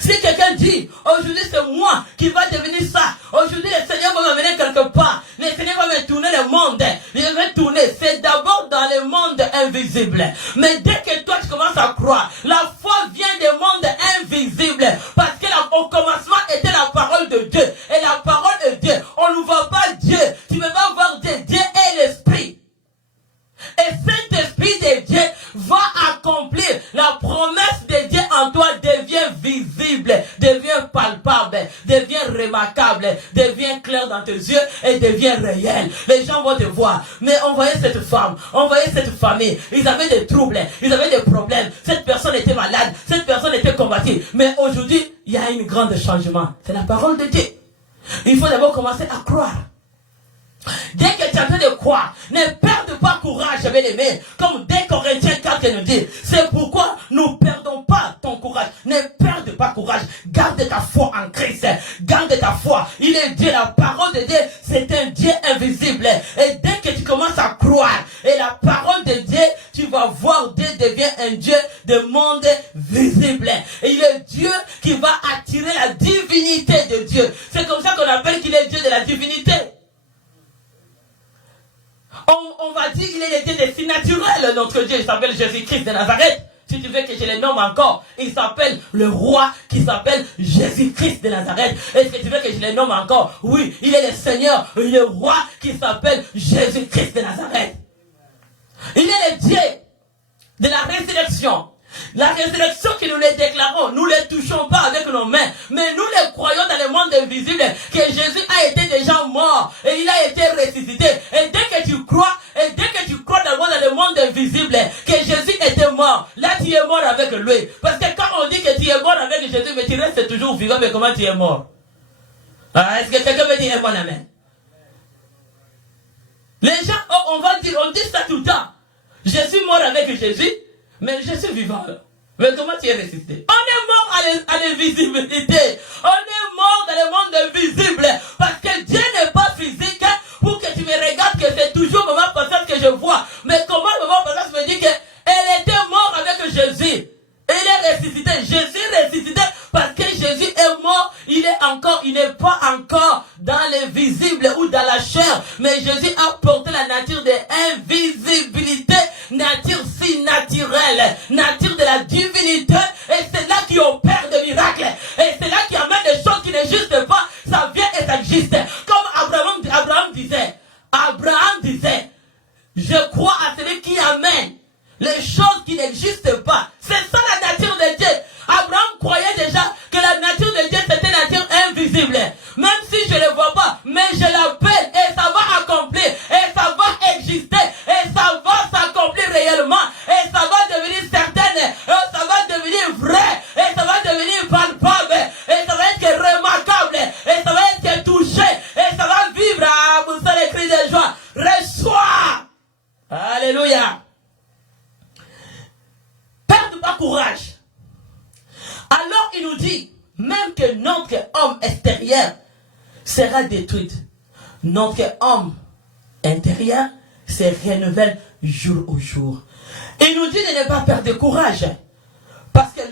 Si quelqu'un dit, aujourd'hui c'est moi qui va devenir ça, aujourd'hui le Seigneur va m'amener quelque part, le Seigneur va me tourner le monde, il va me tourner, c'est d'abord dans le monde invisible. Mais dès que toi tu commences à croire, la foi vient du monde invisible, parce que au commencement était la parole de Dieu, et la parole de Dieu, on ne voit pas Dieu, tu ne peux pas voir Dieu, Dieu est l'esprit. Et cet esprit de Dieu va accomplir la promesse devient palpable, devient remarquable, devient clair dans tes yeux et devient réel. Les gens vont te voir. Mais on voyait cette femme, on voyait cette famille. Ils avaient des troubles, ils avaient des problèmes. Cette personne était malade, cette personne était combative. Mais aujourd'hui, il y a un grand changement. C'est la parole de Dieu. Il faut d'abord commencer à croire. Dès que tu es en train de croire, ne perde pas courage, bien-aimé. Comme 2 Corinthiens 4 nous dit. C'est pourquoi nous ne perdons pas ton courage. Ne perde pas courage. Garde ta foi en Christ. Garde ta foi. Il est Dieu, la parole de Dieu, c'est un Dieu invisible. Et dès que tu commences à croire, et la parole de Dieu, tu vas voir Dieu devient un Dieu de monde visible. Et il est Dieu qui va attirer la divinité de Dieu. C'est comme ça qu'on appelle qu'il est Dieu de la divinité. On va dire qu'il est le Dieu des signes naturels. Notre Dieu, il s'appelle Jésus-Christ de Nazareth. Si tu veux que je le nomme encore, il s'appelle le roi qui s'appelle Jésus-Christ de Nazareth. Est-ce que tu veux que je le nomme encore? Oui, il est le Seigneur, le roi qui s'appelle Jésus-Christ de Nazareth. Il est le Dieu de la résurrection. La résurrection que nous les déclarons, nous ne les touchons pas avec nos mains, mais nous les croyons dans le monde invisible que Jésus a été déjà mort et il a été ressuscité. Et dès que tu crois, dans le monde invisible que Jésus était mort, là tu es mort avec lui. Parce que quand on dit que tu es mort avec Jésus, mais tu restes toujours vivant, mais comment tu es mort? Est-ce que quelqu'un me dit un bon amen? Les gens, on dit ça tout le temps. Je suis mort avec Jésus, mais je suis vivant. Mais comment tu es ressuscité? On est mort à l'invisibilité. On est mort dans le monde invisible. Parce que Dieu n'est pas physique pour que tu me regardes que c'est toujours maman passage que je vois. Mais comment maman passage me dit qu'elle était morte avec Jésus. Elle est ressuscité. Jésus est ressuscité parce que Jésus est mort. Il n'est pas encore dans le visible ou dans la chair. Mais Jésus a porté la nature de invisibilité, nature si naturelle, nature de la divinité. Et c'est là qui opère des miracles. Et c'est là qui amène des choses qui n'existent pas. Ça vient et ça existe. Comme Abraham disait, je crois à celui qui amène les choses qui n'existent pas. C'est ça la nature de Dieu. Abraham croyait déjà que la nature de Dieu c'était une nature invisible. Même si je ne le vois pas, mais je l'appelle et ça va accomplir. Et ça va exister. Et ça va s'accomplir réellement. Et ça va devenir certaine. Et ça va devenir vrai. Et ça va devenir palpable. Et ça va être remarquable. Et ça va être touché. Et ça va vivre à pousser les cris de joie. Reçois. Alléluia. Perdez pas courage. Alors il nous dit, même que notre homme extérieur sera détruit, notre homme intérieur se renouvelle jour au jour. Il nous dit de ne pas perdre courage. Parce que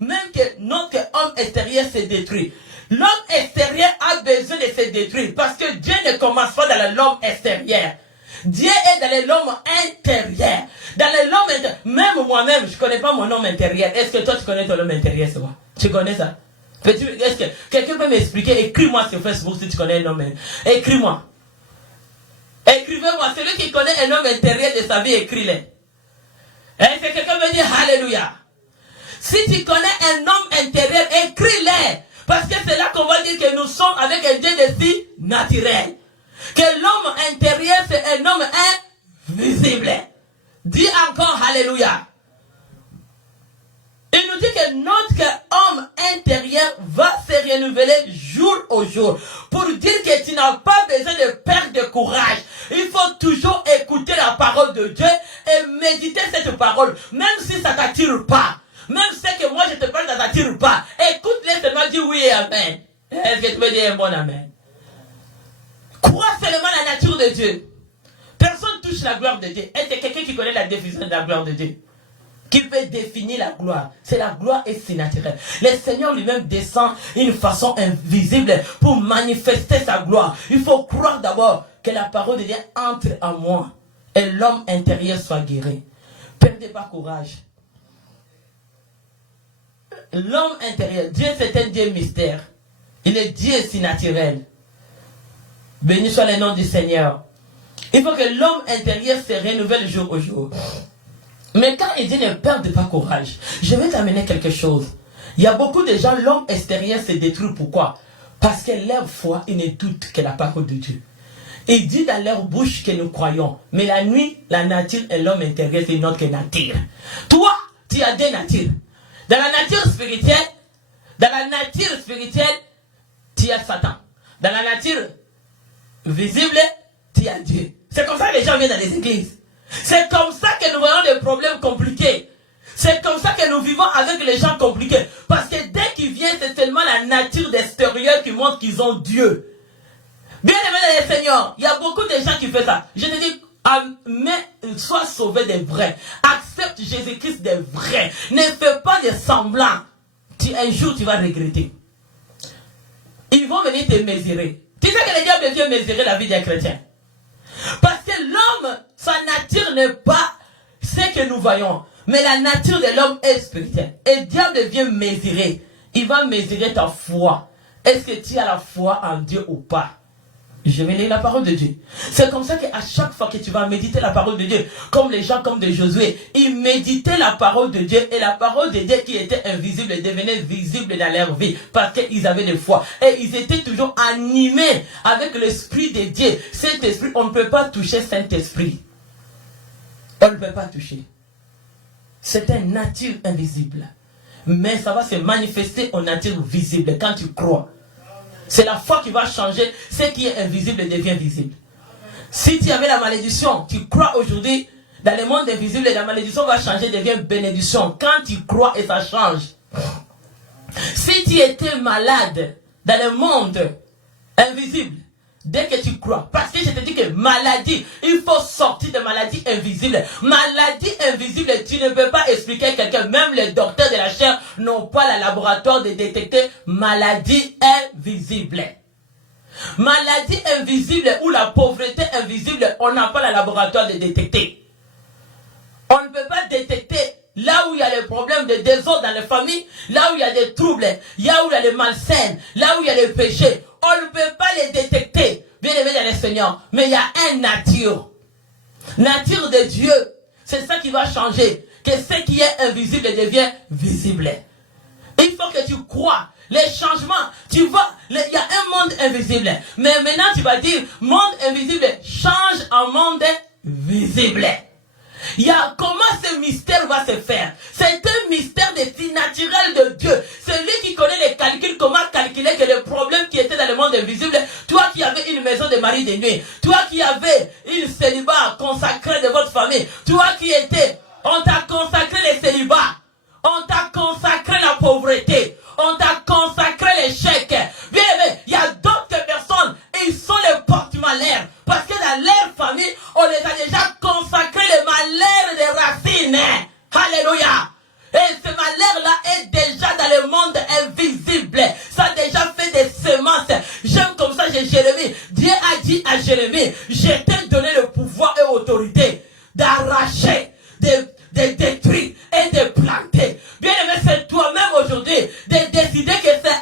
même que notre homme extérieur se détruit, l'homme extérieur a besoin de se détruire. Parce que Dieu ne commence pas dans l'homme extérieur. Dieu est dans l'homme intérieur. Dans l'homme intérieur. Même moi-même, je ne connais pas mon homme intérieur. Est-ce que toi, tu connais ton homme intérieur, c'est quoi? Tu connais ça? Est-ce que quelqu'un peut m'expliquer? Écris-moi sur Facebook si tu connais un homme. Écris-moi. Écrivez-moi. Celui qui connaît un homme intérieur de sa vie, écris-le. Est-ce que quelqu'un veut dire Alléluia? Si tu connais un homme intérieur, écris-le. Parce que c'est là qu'on va dire que nous sommes avec un Dieu de si naturel. Que l'homme intérieur, c'est un homme invisible. Dis encore Alléluia. Il nous dit que notre homme intérieur va se renouveler jour au jour. Pour dire que tu n'as pas besoin de perdre de courage. Il faut toujours écouter la parole de Dieu et méditer cette parole. Même si ça ne t'attire pas. Même si que moi je te parle, ça ne t'attire pas. Écoute-les seulement, dis oui et amen. Est-ce que tu peux dire un bon amen? Crois seulement la nature de Dieu. Personne touche la gloire de Dieu. Est-ce que quelqu'un qui connaît la définition de la gloire de Dieu? Qui peut définir la gloire? C'est la gloire et c'est naturel. Le Seigneur lui-même descend d'une façon invisible pour manifester sa gloire. Il faut croire d'abord que la parole de Dieu entre en moi et l'homme intérieur soit guéri. Perdez pas courage. L'homme intérieur, Dieu c'est un Dieu mystère. Il est Dieu si naturel. Béni soit le nom du Seigneur. Il faut que l'homme intérieur se renouvelle jour au jour. Mais quand il dit ne perdez pas courage, je vais t'amener quelque chose. Il y a beaucoup de gens, l'homme extérieur se détruit. Pourquoi? Parce que leur foi, ils ne doutent que la parole de Dieu. Il dit dans leur bouche que nous croyons. Mais la nuit, la nature et l'homme intérieur, c'est une autre nature. Toi, tu as deux natures. Dans la nature spirituelle, tu as Satan. Dans la nature visible, tu as Dieu. C'est comme ça que les gens viennent dans les églises. C'est comme ça que nous voyons des problèmes compliqués. C'est comme ça que nous vivons avec les gens compliqués. Parce que dès qu'ils viennent, c'est seulement la nature extérieure qui montre qu'ils ont Dieu. Bien aimé dans les seigneurs, il y a beaucoup de gens qui font ça. Je te dis, mais sois sauvé des vrais. Accepte Jésus-Christ des vrais. Ne fais pas de semblants. Un jour, tu vas regretter. Ils vont venir te mesurer. Tu sais que le diable vient mesurer la vie d'un chrétien. Parce que l'homme, sa nature n'est pas ce que nous voyons. Mais la nature de l'homme est spirituelle. Et le diable vient mesurer. Il va mesurer ta foi. Est-ce que tu as la foi en Dieu ou pas? Je vais lire la parole de Dieu. C'est comme ça qu'à chaque fois que tu vas méditer la parole de Dieu, comme les gens comme de Josué, ils méditaient la parole de Dieu et la parole de Dieu qui était invisible devenait visible dans leur vie parce qu'ils avaient de foi. Et ils étaient toujours animés avec l'esprit de Dieu. Cet esprit, on ne peut pas toucher Saint-Esprit. On ne peut pas toucher. C'est une nature invisible. Mais ça va se manifester en nature visible quand tu crois. C'est la foi qui va changer. Ce qui est invisible devient visible. Si tu avais la malédiction, tu crois aujourd'hui, dans le monde invisible, la malédiction va changer, devient bénédiction. Quand tu crois et ça change. Si tu étais malade dans le monde invisible, dès que tu crois, parce que je te dis que maladie, il faut sortir de maladie invisible. Maladie invisible, tu ne peux pas expliquer à quelqu'un. Même les docteurs de la chair n'ont pas le laboratoire de détecter maladie invisible. Maladie invisible ou la pauvreté invisible, on n'a pas le laboratoire de détecter. On ne peut pas détecter là où il y a les problèmes de désordre dans les familles, là où il y a des troubles, là où il y a les malsains, là où il y a les péchés. On ne peut pas les détecter, bien aimé dans le Seigneur. Mais il y a une nature. Nature de Dieu. C'est ça qui va changer. Que ce qui est invisible devient visible. Il faut que tu crois. Les changements, tu vois, il y a un monde invisible. Mais maintenant tu vas dire, monde invisible change en monde visible. Il y a comment ce mystère va se faire. C'est un mystère naturel de Dieu. C'est lui qui connaît les calculs, comment calculer que les problèmes qui étaient dans le monde invisible, toi qui avais une maison de mari de nuit, toi qui avais une célibat consacrée de votre famille, toi qui étais, on t'a consacré les célibats, on t'a consacré la pauvreté, on t'a consacré l'échec. Bien aimé, il y a d'autres personnes, ils sont les porte-malheurs. Parce que dans leur famille, on les a déjà consacré les malheurs des racines. Alléluia. Et ce malheur-là est déjà dans le monde invisible. Ça a déjà fait des semences. J'aime comme ça, j'ai Jérémie. Dieu a dit à Jérémie, je t'ai donné le pouvoir et l'autorité d'arracher, de détruire et de planter. Bien aimé, c'est toi-même aujourd'hui de décider que c'est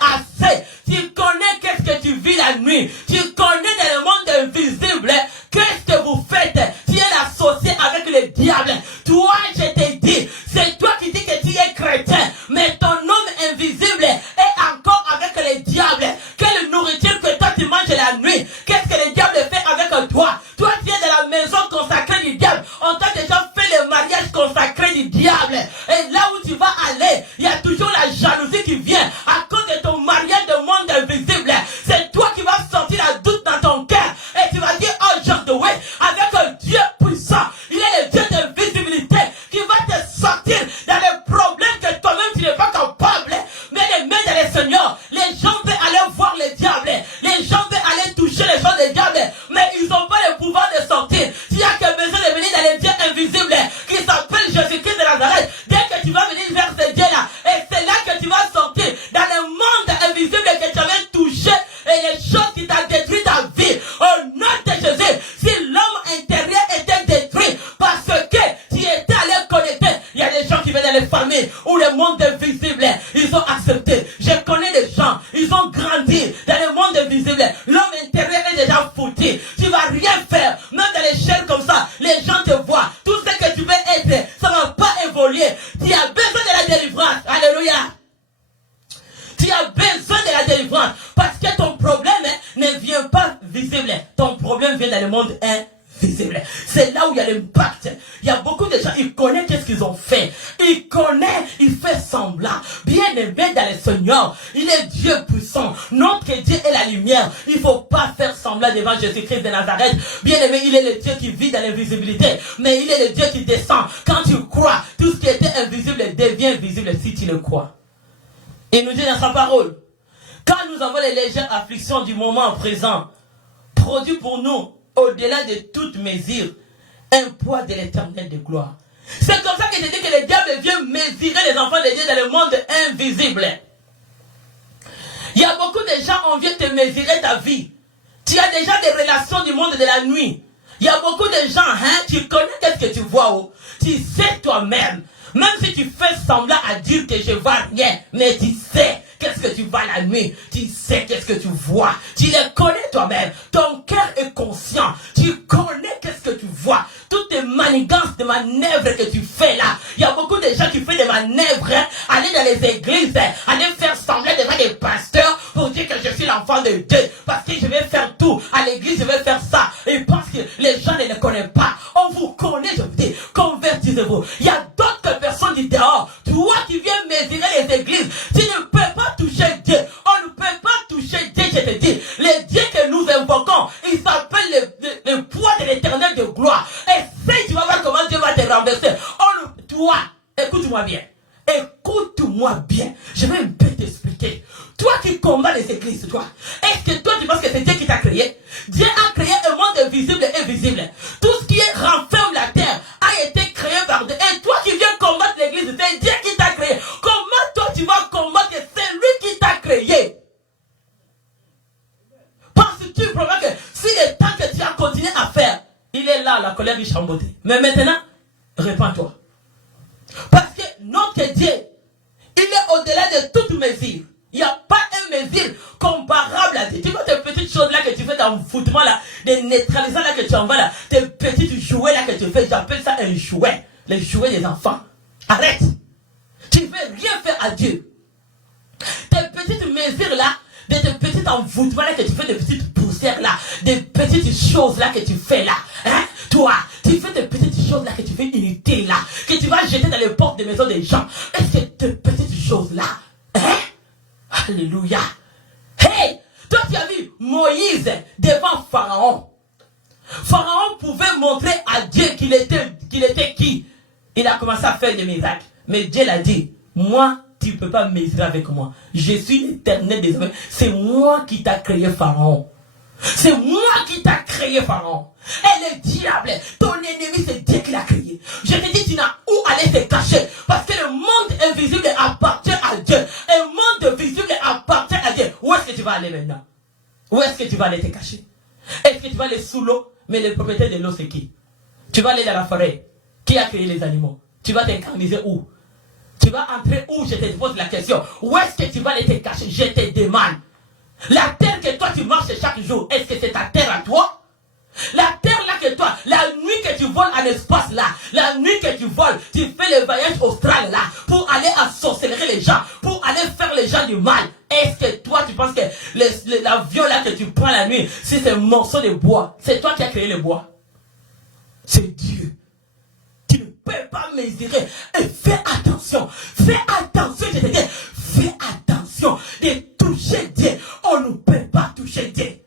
délivrance. Parce que ton problème ne vient pas visible. Ton problème vient dans le monde invisible. C'est là où il y a l'impact. Il y a beaucoup de gens, ils connaissent qu'est-ce qu'ils ont fait. Ils connaissent, ils font semblant. Bien aimé dans le Seigneur, il est Dieu puissant. Notre Dieu est la lumière. Il ne faut pas faire semblant devant Jésus-Christ de Nazareth. Bien aimé, il est le Dieu qui vit dans l'invisibilité. Mais il est le Dieu qui descend. Quand tu crois, tout ce qui était invisible devient visible si tu le crois. Il nous dit dans sa parole, quand nous avons les légères afflictions du moment présent, produit pour nous, au-delà de toute mesure, un poids de l'éternel de gloire. C'est comme ça que je dis que le diable vient mesurer les enfants de Dieu dans le monde invisible. Il y a beaucoup de gens, on vient te mesurer ta vie. Tu as déjà des relations du monde de la nuit. Il y a beaucoup de gens, tu connais qu'est-ce que tu vois. Oh? Tu sais toi-même. Même si tu fais semblant à dire que je vois rien, mais tu sais qu'est-ce que tu vois la nuit. Tu sais qu'est-ce que tu vois. Tu les connais toi-même. Ton cœur est conscient. Tu connais qu'est-ce que tu vois. Toutes tes manigances, de manœuvres que tu fais là. Il y a beaucoup de gens qui font des manœuvres. Aller dans les églises. Aller faire semblant devant des pasteurs pour dire que je suis l'enfant de Dieu. Parce que je vais faire tout. À l'église, je vais faire ça. Et parce que les gens ne le connaissent pas. On vous connaît, je vous dis. Convertissez-vous. Il y a d'autres personnes du dehors. Toi qui viens mesurer les églises. Tu ne peux pas toucher Dieu. On ne peut pas toucher Dieu, je te dis. Le Dieu que nous invoquons, il s'appelle le poids de l'éternel de gloire. Essaye, tu vas voir comment Dieu va te renverser. Toi, écoute-moi bien. Écoute-moi bien. Je vais un peu t'expliquer. Toi qui combats les églises, toi, est-ce que toi tu penses que c'est Dieu qui t'a créé? Dieu a créé un monde visible et invisible. Tout ce qui renferme la terre a été créé par Dieu. Et toi qui viens combattre l'église, c'est Dieu qui t'a créé. Comment toi tu vas combattre? C'est lui qui t'a créé. Penses-tu probablement que si le temps que tu as continué à faire, il est là, la colère du chamboté. Mais maintenant, répands-toi. Parce que notre Dieu, il est au-delà de toute mesure. Il n'y a pas une mesure comparable à Dieu. Tu vois tes petites choses là que tu fais d'envoûtement là, des neutralisants là que tu envoies là, tes petites jouets là que tu fais, j'appelle ça un jouet. Les jouets des enfants. Arrête. Tu ne veux rien faire à Dieu. Tes petites mesures là, tes petits envoûtements là que tu fais, des petites poussières là, des petites choses là que tu fais là. Hein? Toi, tu fais des petites choses là que tu fais inutiles là, que tu vas jeter dans les portes des maisons des gens. Est-ce que tes petites choses là, hein? Alléluia. Hey, toi tu as vu Moïse devant Pharaon. Pharaon pouvait montrer à Dieu qu'il était qui? Il a commencé à faire des miracles. Mais Dieu l'a dit, moi, tu ne peux pas mesurer avec moi. Je suis l'éternel des hommes. C'est moi qui t'a créé Pharaon. C'est moi qui t'a créé Pharaon. Et le diable, ton ennemi, c'est Dieu qui l'a créé. Je te dis, tu n'as où aller te cacher. Parce que le monde invisible appartient à Dieu. Et le monde visible appartient à Dieu. Où est-ce que tu vas aller maintenant? Où est-ce que tu vas aller te cacher? Est-ce que tu vas aller sous l'eau? Mais le propriétaire de l'eau, c'est qui? Tu vas aller dans la forêt. Qui a créé les animaux? Tu vas t'incarniser où? Tu vas entrer où? Je te pose la question. Où est-ce que tu vas aller te cacher? Je te demande. La terre que toi tu marches chaque jour, est-ce que c'est ta terre à toi? La terre là que toi, la nuit que tu voles en espace là, la nuit que tu voles, tu fais le voyage austral là, pour aller sorcellerer les gens, pour aller faire les gens du mal. Est-ce que toi tu penses que l'avion là que tu prends la nuit, si c'est un morceau de bois, c'est toi qui as créé le bois? C'est Dieu. Tu ne peux pas mesurer. Et fais attention, je te dis, fais attention de toucher Dieu. On ne peut pas toucher Dieu.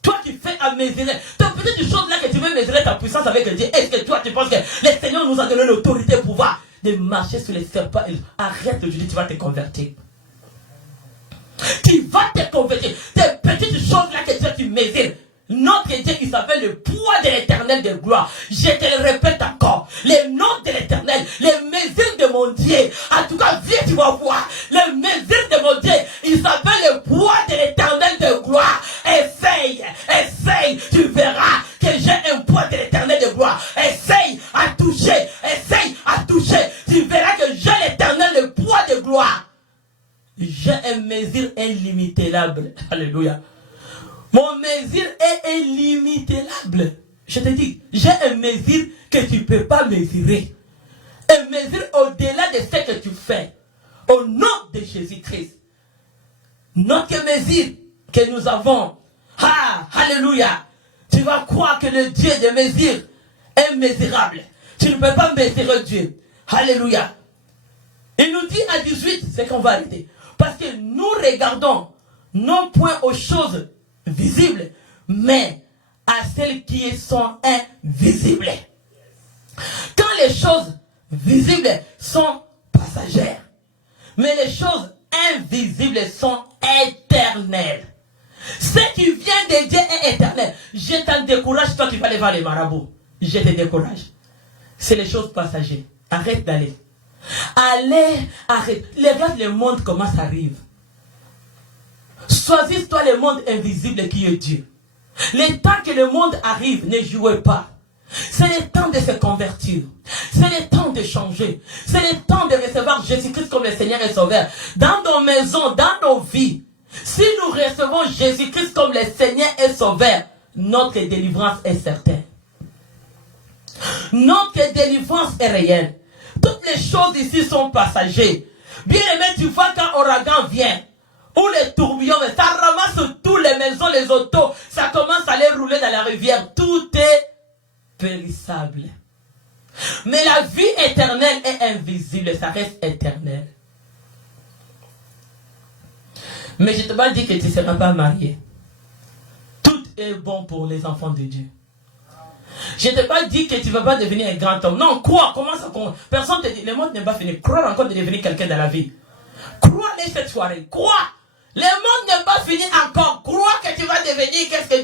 Toi qui fais à mesurer, ta petite chose là que tu veux mesurer ta puissance avec Dieu, est-ce que toi tu penses que le Seigneur nous a donné l'autorité et le pouvoir de marcher sur les serpents? Arrête de dire, tu vas te convertir. Tu vas te convertir. Tes petites choses là que tu mesures. Notre Dieu, il s'appelle le poids de l'éternel de gloire. Je te le répète encore. Les noms de l'éternel, les mesures de mon Dieu. En tout cas, viens, tu vas voir. Les mesures de mon Dieu, il s'appelle le poids de l'éternel de gloire. Essaye. Tu verras que j'ai un poids de l'éternel de gloire. Essaye à toucher. Tu verras que j'ai l'éternel, le poids de gloire. J'ai une mesure illimitable. Alléluia. Mon mesure est illimitable. Je te dis, j'ai une mesure que tu ne peux pas mesurer. Une mesure au-delà de ce que tu fais. Au nom de Jésus-Christ. notre mesure que nous avons, alléluia, tu vas croire que le Dieu de mesure est mesurable. Tu ne peux pas mesurer Dieu. Alléluia. Il nous dit à 18, c'est qu'on va arrêter. Parce que nous regardons non point aux choses visibles, mais à celles qui sont invisibles. Quand les choses visibles sont passagères, mais les choses invisibles sont éternelles. Ce qui vient de Dieu est éternel. Je t'en décourage, toi qui vas aller voir les marabouts. Je te décourage. C'est les choses passagères. Arrête d'aller. Allez, arrête. Regarde le monde, comment ça arrive. Choisis-toi le monde invisible qui est Dieu. Le temps que le monde arrive, ne jouez pas. C'est le temps de se convertir. C'est le temps de changer. C'est le temps de recevoir Jésus-Christ comme le Seigneur et Sauveur. Dans nos maisons, dans nos vies. Si nous recevons Jésus-Christ comme le Seigneur et Sauveur, notre délivrance est certaine. Notre délivrance est réelle. Toutes les choses ici sont passagères. Bien aimé, tu vois quand ouragan vient, ou les tourbillons, ça ramasse toutes les maisons, les autos, ça commence à les rouler dans la rivière. Tout est périssable. Mais la vie éternelle est invisible, ça reste éternel. Mais je ne t'ai pas dit que tu ne seras pas marié. Tout est bon pour les enfants de Dieu. Je ne t'ai pas dit que tu ne vas pas devenir un grand homme. Non, crois, commence à croire. Personne ne te dit, le monde n'est pas fini. Crois encore de devenir quelqu'un dans la vie. Crois-les cette soirée. Crois. Le monde n'est pas fini encore. Crois que tu vas devenir qu'est-ce que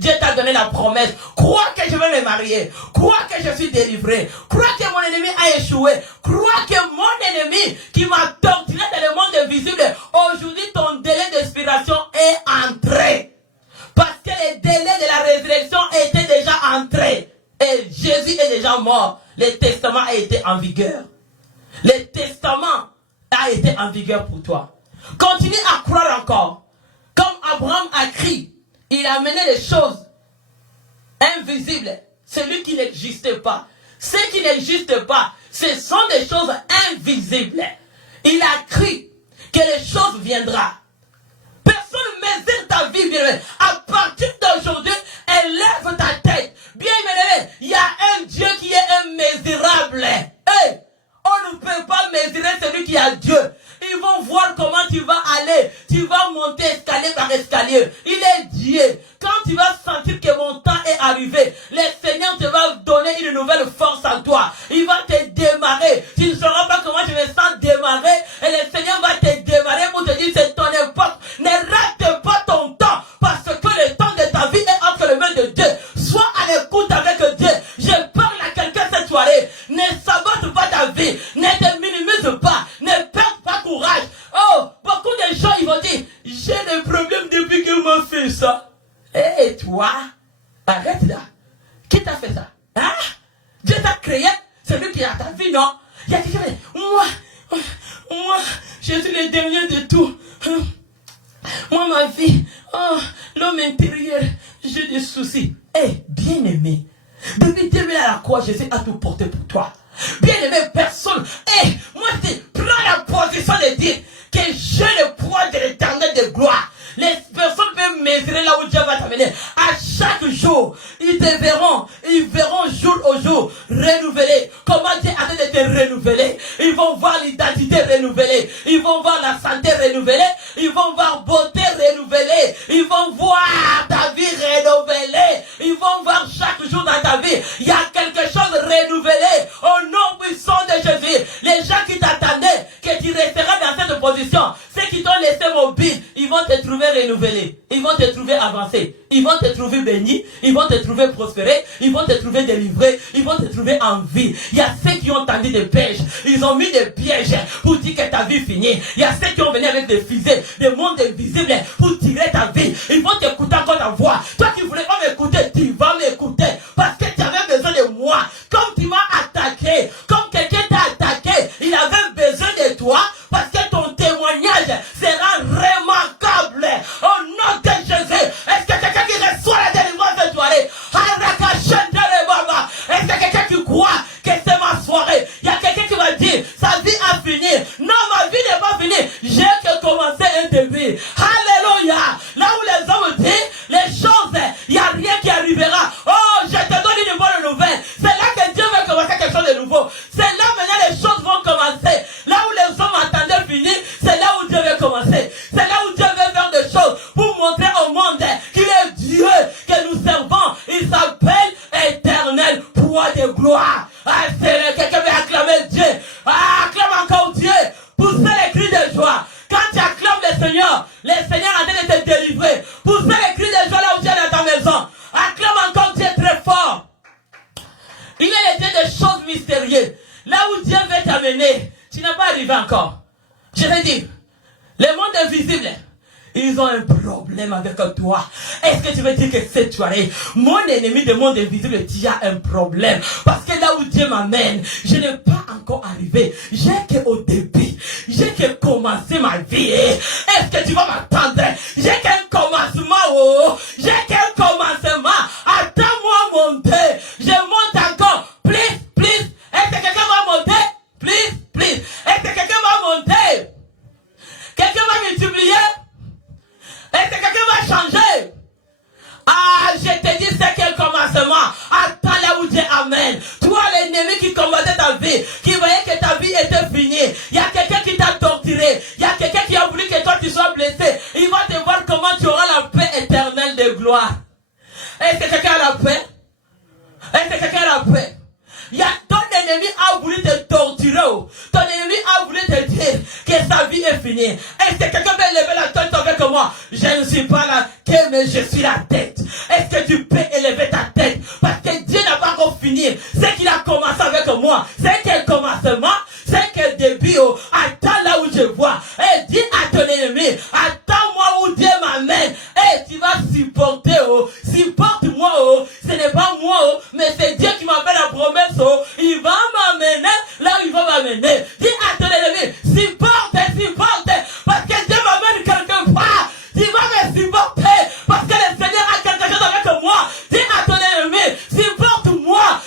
Dieu t'a donné la promesse. Crois que je vais me marier. Crois que je suis délivré. Crois que mon ennemi a échoué. Crois que mon ennemi qui m'a torturé dans le monde invisible, aujourd'hui ton délai d'expiration est entré. Parce que le délai de la résurrection était déjà entré. Et Jésus est déjà mort. Le testament a été en vigueur. Le testament a été en vigueur pour toi. Continue à croire encore. Comme Abraham a crié, il a mené les choses invisibles. Celui qui n'existe pas. Ce qui n'existe pas, ce sont des choses invisibles. Il a crié que les choses viendront. Personne ne mesure ta vie, bien-aimé. À partir d'aujourd'hui, élève ta tête. Bien-aimé, il y a un Dieu qui est immesurable. Hey, on ne peut pas mesurer celui qui a Dieu. Ils vont voir comment tu vas aller. Tu vas monter escalier par escalier. Il est Dieu. Quand tu vas sentir que mon temps est arrivé, le Seigneur te va donner une nouvelle force en toi. Il va te démarrer. Tu ne sauras pas comment je me sens démarrer. Et le Seigneur va te démarrer pour te dire c'est ton époque. Ne rate pas ton temps. Parce que le temps de ta vie est entre les mains de Dieu. Sois à l'écoute avec Dieu. Je parle à quelqu'un cette soirée. Ne sabote pas ta vie. Ne te minimise pas. Ne perds pas courage. Oh, beaucoup de gens ils vont dire j'ai des problèmes depuis que m'a fait ça. Et toi, arrête là. Qui t'a fait ça? Hein? Dieu t'a créé. C'est lui qui a ta vie, non? Il y a quelqu'un qui dit moi, je suis le dernier de tout. Moi, ma vie, l'homme intérieur, j'ai des soucis. Bien aimé, depuis 2000 à la croix, Jésus a tout porté pour toi. Bien aimé, personne. Moi, je prends la position de dire que j'ai le poids de l'éternel de gloire. Les personnes peuvent mesurer là où Dieu va t'amener. À chaque jour, ils verront jour au jour renouveler. Comment Dieu a de te renouveler. Ils vont voir l'identité renouvelée. Ils vont voir la santé renouvelée. Ils vont voir beauté renouvelée. Ils vont voir ta vie renouvelée. Ils vont voir chaque jour dans ta vie. Il y a quelque chose renouvelé au nom puissant de Jésus. Les gens qui t'attendaient que tu resteras dans cette position, ceux qui t'ont laissé mobile, ils vont te trouver renouvelé. Ils vont te trouver avancé. Ils vont te trouver béni. Ils vont te trouver prospéré. Ils vont te trouver délivré. Ils vont te trouver en vie. Il y a ceux qui ont tendu des pièges. Ils ont mis des pièges pour dire que ta vie finit. Il y a ceux qui ont venu avec des fusées, des mondes invisibles pour tirer ta vie. Ils vont t'écouter encore ta voix. Toi qui voulais pas m'écouter, tu vas m'écouter. Parce que tu avais besoin de moi. Comme tu m'as attaqué, comme quelqu'un t'a attaqué, il avait besoin de toi. Parce que ton témoignage sera remarquable. Au nom de Jésus. Est-ce que quelqu'un qui reçoit la délivrance de soirée? Est-ce que quelqu'un qui croit que c'est ma soirée? Il y a quelqu'un qui va dire sa vie a fini. Non, ma vie n'est pas finie. J'ai que commencé un début. le Seigneur est en train de te délivrer. Pousse les cris de joie là où tu es dans ta maison. Acclame encore Dieu très fort. Il est le Dieu des choses mystérieuses. Là où Dieu veut t'amener, tu n'as pas arrivé encore. Je vais dire, les mondes invisibles, ils ont un problème avec toi. Est-ce que tu veux dire que cette soirée, mon ennemi du monde invisible, tu as un problème? Parce que là où Dieu m'amène, je n'ai pas encore arrivé. J'ai qu'au début. J'ai que commencé ma vie. Est-ce que tu vas m'attendre? J'ai qu'un commencement. Oh. J'ai qu'un commencement. Attends-moi monter. Je monte encore. Please. Est-ce que quelqu'un va monter? Please. Est-ce que quelqu'un va monter? Quelqu'un va multiplier? Est-ce que quelqu'un va changer? Ah, je te dis c'est quel commencement. Attends là où Dieu amène. Toi l'ennemi qui combattait ta vie, qui voyait que ta vie était finie. Il y a quelqu'un qui t'a torturé. Il y a quelqu'un qui a voulu que toi tu sois blessé. Il va te voir comment tu auras la paix éternelle de gloire. Est-ce que quelqu'un a la paix? Est-ce que quelqu'un a la paix? Ton ennemi a voulu te torturer. Ton ennemi a voulu te dire que sa vie est finie. Est-ce que quelqu'un peut lever la tête avec moi? Je ne suis pas la queue, mais je suis la tête. Est-ce que tu peux élever ta tête? Parce que Dieu n'a pas encore fini. C'est qu'il a commencé avec moi. C'est quel commencement? C'est quel début? Attends là où je vois. Et dis à ton ennemi, attends-moi où Dieu m'amène. Et tu vas supporter. Supporte-moi. Ce n'est pas moi, mais c'est Dieu qui m'a fait la promesse. Il va m'amener là où il va m'amener. Dis à ton ennemi, supporte. Parce que Dieu m'amène quelque part. Tu vas me supporter. Parce que le Seigneur a quelque chose avec moi. Dis à ton ennemi, supporte-moi.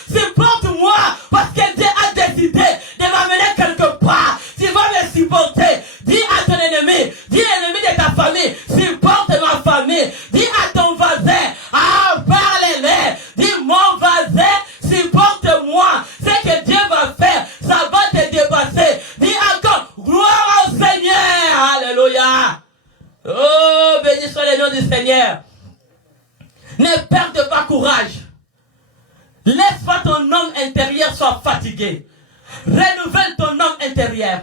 Parce que Dieu a décidé de m'amener quelque part. Tu vas me supporter. Dis à ton ennemi, dis à l'ennemi de ta famille, supporte ma famille. Dis à ton voisin, parle-le. Dis mon voisin, supporte-moi. C'est que Dieu va faire, ça va te dépasser. Dis encore, gloire au Seigneur. Alléluia. Oh, béni soit le nom du Seigneur. Ne perde pas courage. Laisse pas ton homme intérieur soit fatigué. Renouvelle ton homme intérieur.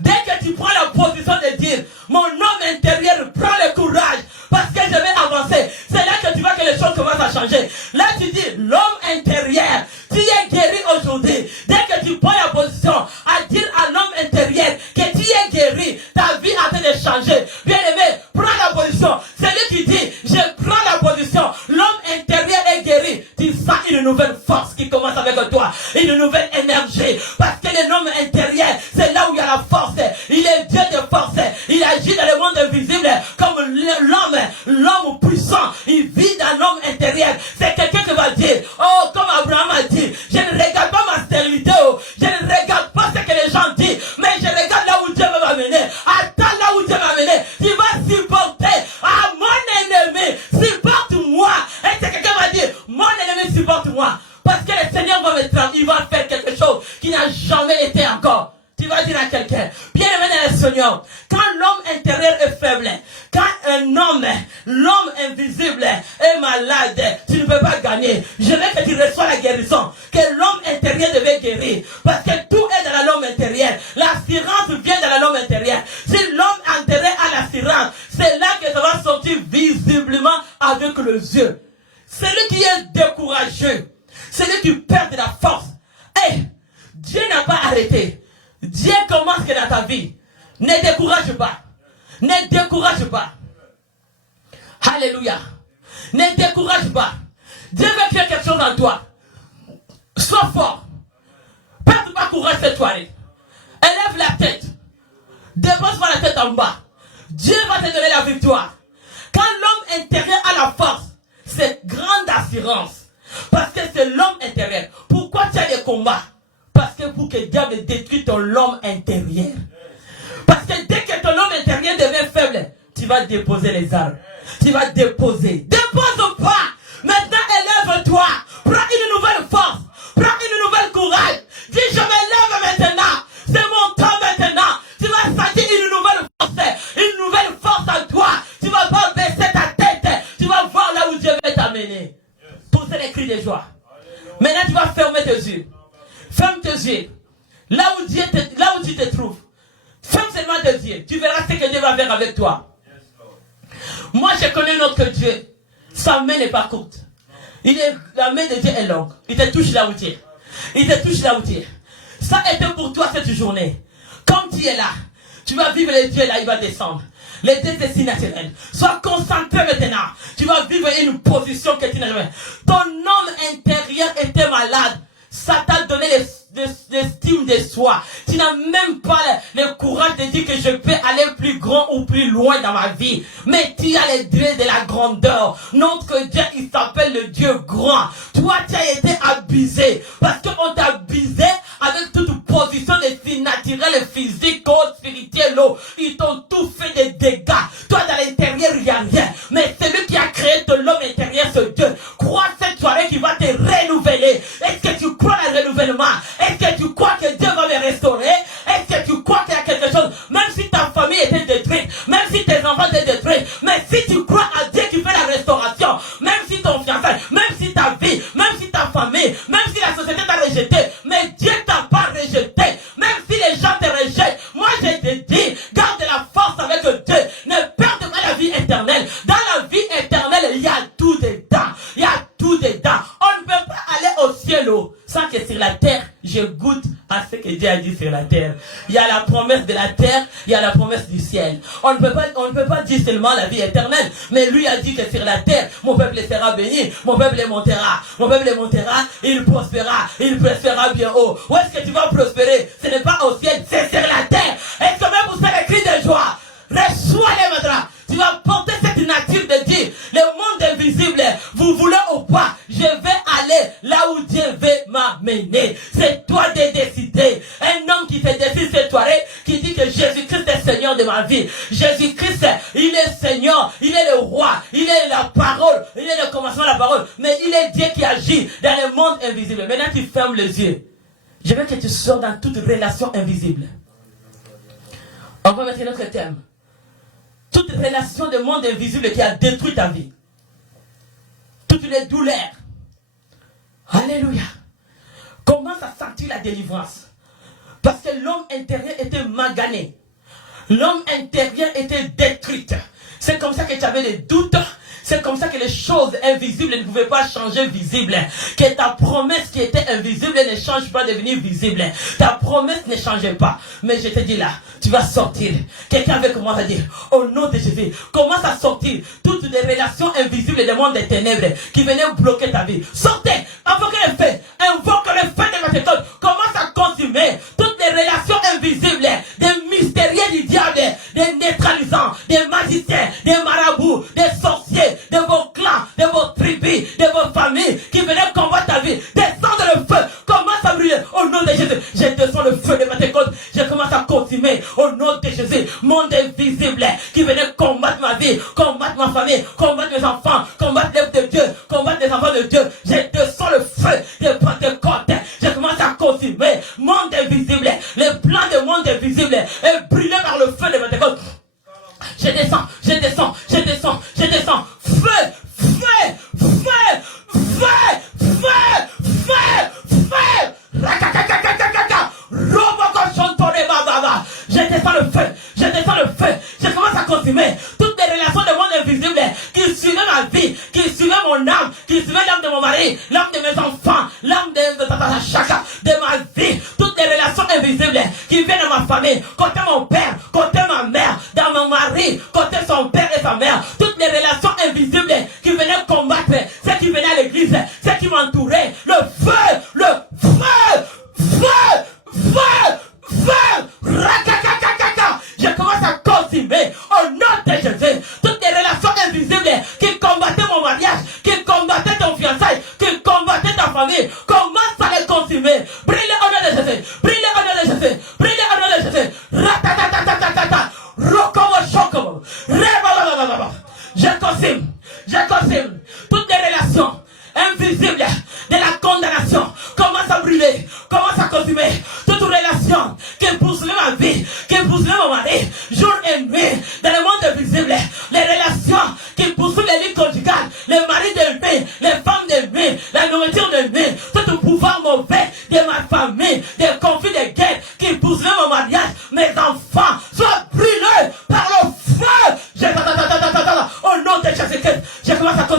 Dès que tu prends la position de dire, mon homme intérieur prend le courage parce que je vais avancer. C'est là que tu vois que les choses commencent à changer. Là tu dis, l'homme intérieur, tu es guéri aujourd'hui. Dès que tu prends la position à dire à l'homme intérieur que tu es guéri, ta vie a été de changer. Bien aimé, prends la position. C'est lui qui dit, je prends la position. L'homme intérieur est guéri. Tu sens une nouvelle force qui commence avec toi. Une nouvelle énergie. Parce que l'homme intérieur, c'est là où il y a la force. Il est Dieu de force. Il agit dans le monde invisible comme l'homme puissant. Il vit dans l'homme intérieur. C'est quelqu'un qui va dire, oh, comme Abraham a dit, je ne regarde pas ma stérilité, je ne regarde pas ce que les gens disent, mais je regarde là où Dieu va m'amener. Attends là où Dieu va m'amener. Tu vas supporter. Ah, mon ennemi, supporte-moi. Et c'est quelqu'un va dire, mon ennemi, supporte-moi. Parce que le Seigneur va me trahir, il va faire quelque chose qui n'a jamais été encore. Tu vas dire à quelqu'un, bien aimé dans le Seigneur, quand l'homme intérieur est faible, quand l'homme invisible est malade, tu ne peux pas gagner. Je veux que tu reçois la guérison, que l'homme intérieur devait guérir, parce que tout est dans l'homme intérieur. L'assurance vient dans l'homme intérieur. Si l'homme intérieur a l'assurance, c'est là que ça va sortir visiblement avec les yeux. Celui qui est découragé, celui qui perd de la force, Dieu n'a pas arrêté. Dieu commence que dans ta vie. Ne décourage pas. Ne décourage pas. Alléluia. Ne décourage pas. Dieu veut faire quelque chose en toi. Sois fort. Perds pas courage cette soirée. Élève la tête. Dépose pas la tête en bas. Dieu va te donner la victoire. Quand l'homme intérieur a la force, c'est grande assurance. Parce que c'est l'homme intérieur. Pourquoi tu as des combats? Parce que pour que diable détruise ton homme intérieur. Parce que dès que ton homme intérieur devient faible, tu vas déposer les armes. Tu vas déposer. Dépose pas. Maintenant, élève-toi. Prends une nouvelle force. Prends une nouvelle courage. Dis, je me lève maintenant. C'est mon temps maintenant. Tu vas sentir une nouvelle force en toi. Tu vas pas baisser ta tête. Tu vas voir là où Dieu va t'amener. Pousser les cris de joie. Maintenant, tu vas fermer tes yeux. Ferme tes yeux. Là où tu te trouves. Ferme seulement tes yeux. Tu verras ce que Dieu va faire avec toi. Moi, je connais notre Dieu. Sa main n'est pas courte. La main de Dieu est longue. Il te touche là où tu es. Il te touche là où tu es. Ça a été pour toi cette journée. Comme tu es là, tu vas vivre les dieux là, il va descendre. Les dieux c'est si naturel. Sois concentré maintenant. Tu vas vivre une position que tu n'as jamais. Ton homme intérieur était malade. Ça t'a donné l'estime de soi. Tu n'as même pas le courage de dire que je peux aller plus grand ou plus loin dans ma vie. Mais tu as les dieux de la grandeur. Notre Dieu, il s'appelle le Dieu grand. Toi, tu as été abusé. Parce qu'on t'a abusé avec toute position de vie naturelle, physique, spirituelle. Ils t'ont tout fait des dégâts. Toi, dans l'intérieur, il n'y a rien. Mais celui qui a créé ton homme intérieur, ce Dieu, crois cette soirée qui va te renouveler. Est-ce que tu crois à le renouvellement? Est-ce que tu crois que Dieu va me restaurer? Est-ce que tu crois qu'il y a quelque chose? Même si ta famille était détruite, même si tes enfants étaient détruits, mais si tu crois à Dieu qui fait la restauration, même si ton fiançailles, même si ta vie, même si ta famille, même si la société t'a rejeté, mais Dieu t'a pas rejeté, même si les gens te rejettent, moi je te dis, garde la force avec Dieu, ne perde pas la vie éternelle. Dans la vie éternelle, il y a tout dedans, il y a tout dedans. On ne peut pas aller au ciel sans que sur la terre, je goûte à ce que Dieu a dit sur la terre. Il y a la promesse de la terre, il y a la promesse du ciel. On ne peut pas dire seulement la vie éternelle, mais lui a dit que sur la terre, mon peuple sera béni, mon peuple montera, il prospérera bien haut. Où est-ce que tu vas prospérer? Ce n'est pas au ciel, c'est sur la terre. Est-ce que même vous savez cri de joie? Reçois-les maintenant. Tu vas porter cette nature de Dieu. Le monde invisible, vous voulez ou pas, je vais aller là où Dieu veut m'amener. C'est toi de décider. Un homme qui se décide cette soirée, qui dit que Jésus-Christ est Seigneur de ma vie. Jésus-Christ, il est Seigneur, il est le roi, il est la parole, il est le commencement de la parole. Mais il est Dieu qui agit dans le monde invisible. Maintenant, tu fermes les yeux. Je veux que tu sors dans toute relation invisible. On va mettre notre thème. Toute relation de monde invisible qui a détruit ta vie. Toutes les douleurs. Alléluia. Commence à sentir la délivrance. Parce que l'homme intérieur était magané. L'homme intérieur était détruit. C'est comme ça que tu avais des doutes. C'est comme ça que les choses invisibles ne pouvaient pas changer visibles. Que ta promesse qui était invisible ne change pas de devenir visible. Ta promesse ne changeait pas. Mais je te dis là, tu vas sortir. Quelqu'un avec moi va dire, au nom de Jésus, commence à sortir toutes les relations invisibles des mondes des ténèbres qui venaient bloquer ta vie. Sortez, invoquez le feu. Invoque le feu de Pentecôte. Commence à consumer toutes les relations invisibles des mystérieux du diable, des neutralisants, des magiciens, des marabouts, des sorciers, de vos clans, de vos tribus, de vos familles qui venaient combattre ta vie. Descends le feu, commence à brûler au nom de Jésus. Je descends le feu de Pentecôte. Je commence à consumer au nom de Jésus. Monde invisible qui venait combattre ma vie, combattre ma famille, combattre mes enfants, combattre l'œuvre de Dieu, combattre les enfants de Dieu. Je descends le feu de Pentecôte. Je commence à consumer monde invisible. Les plans de monde invisible est brûlé par le feu de Pentecôte. Je descends, je descends, je descends, je descends. Feu, feu, feu, feu, feu, feu, feu. Rakakakakakaka. Je descends le feu, je descends le feu. Je commence à consumer toutes les relations de monde invisible qui suivaient ma vie, qui suivaient mon âme, qui suivaient l'âme de mon mari, l'âme de mes enfants, l'âme de ma vie. Toutes les relations invisibles qui viennent de ma famille, côté mon père, côté ma mère, dans mon mari, côté son père et sa mère. Toutes les relations invisibles qui venaient combattre, ceux qui venaient à l'église, ceux qui m'entouraient. Le feu, le feu, feu, feu, feu. Rakakakakaka. Je commence à consumer au nom de Jésus toutes les relations invisibles qui combattaient mon mariage, qui combattaient ton fiançailles, qui combattaient ta famille. Commence à les consumer. Brille au nom de Jésus. Brille au nom de Jésus. Brille au nom de Jésus. Ratatatatata. Rokomo shokomo. Rebababababa.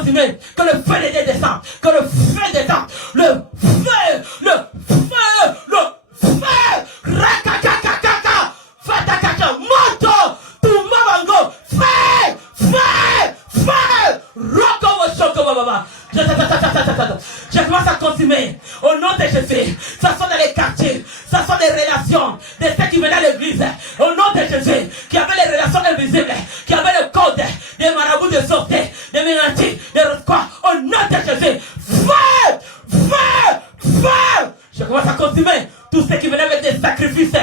consumé. Que le feu de Dieu descende. Que le feu descende. Le feu, le feu, le feu. Rakakakakaka. Fatakaka. Moto. Tumabango. Feu, feu, feu. Roko shoko baba. Je commence à consumer au nom de Jésus. Ça soit dans les quartiers, ça soit des relations, de ceux qui venaient à l'église. Au nom de Jésus, qui avaient les relations invisibles, qui avaient le code des marabouts de sortie, des ménagers, des quoi. Au nom de Jésus, feu, feu, feu. Je commence à consommer tous ceux qui venaient avec des sacrifices.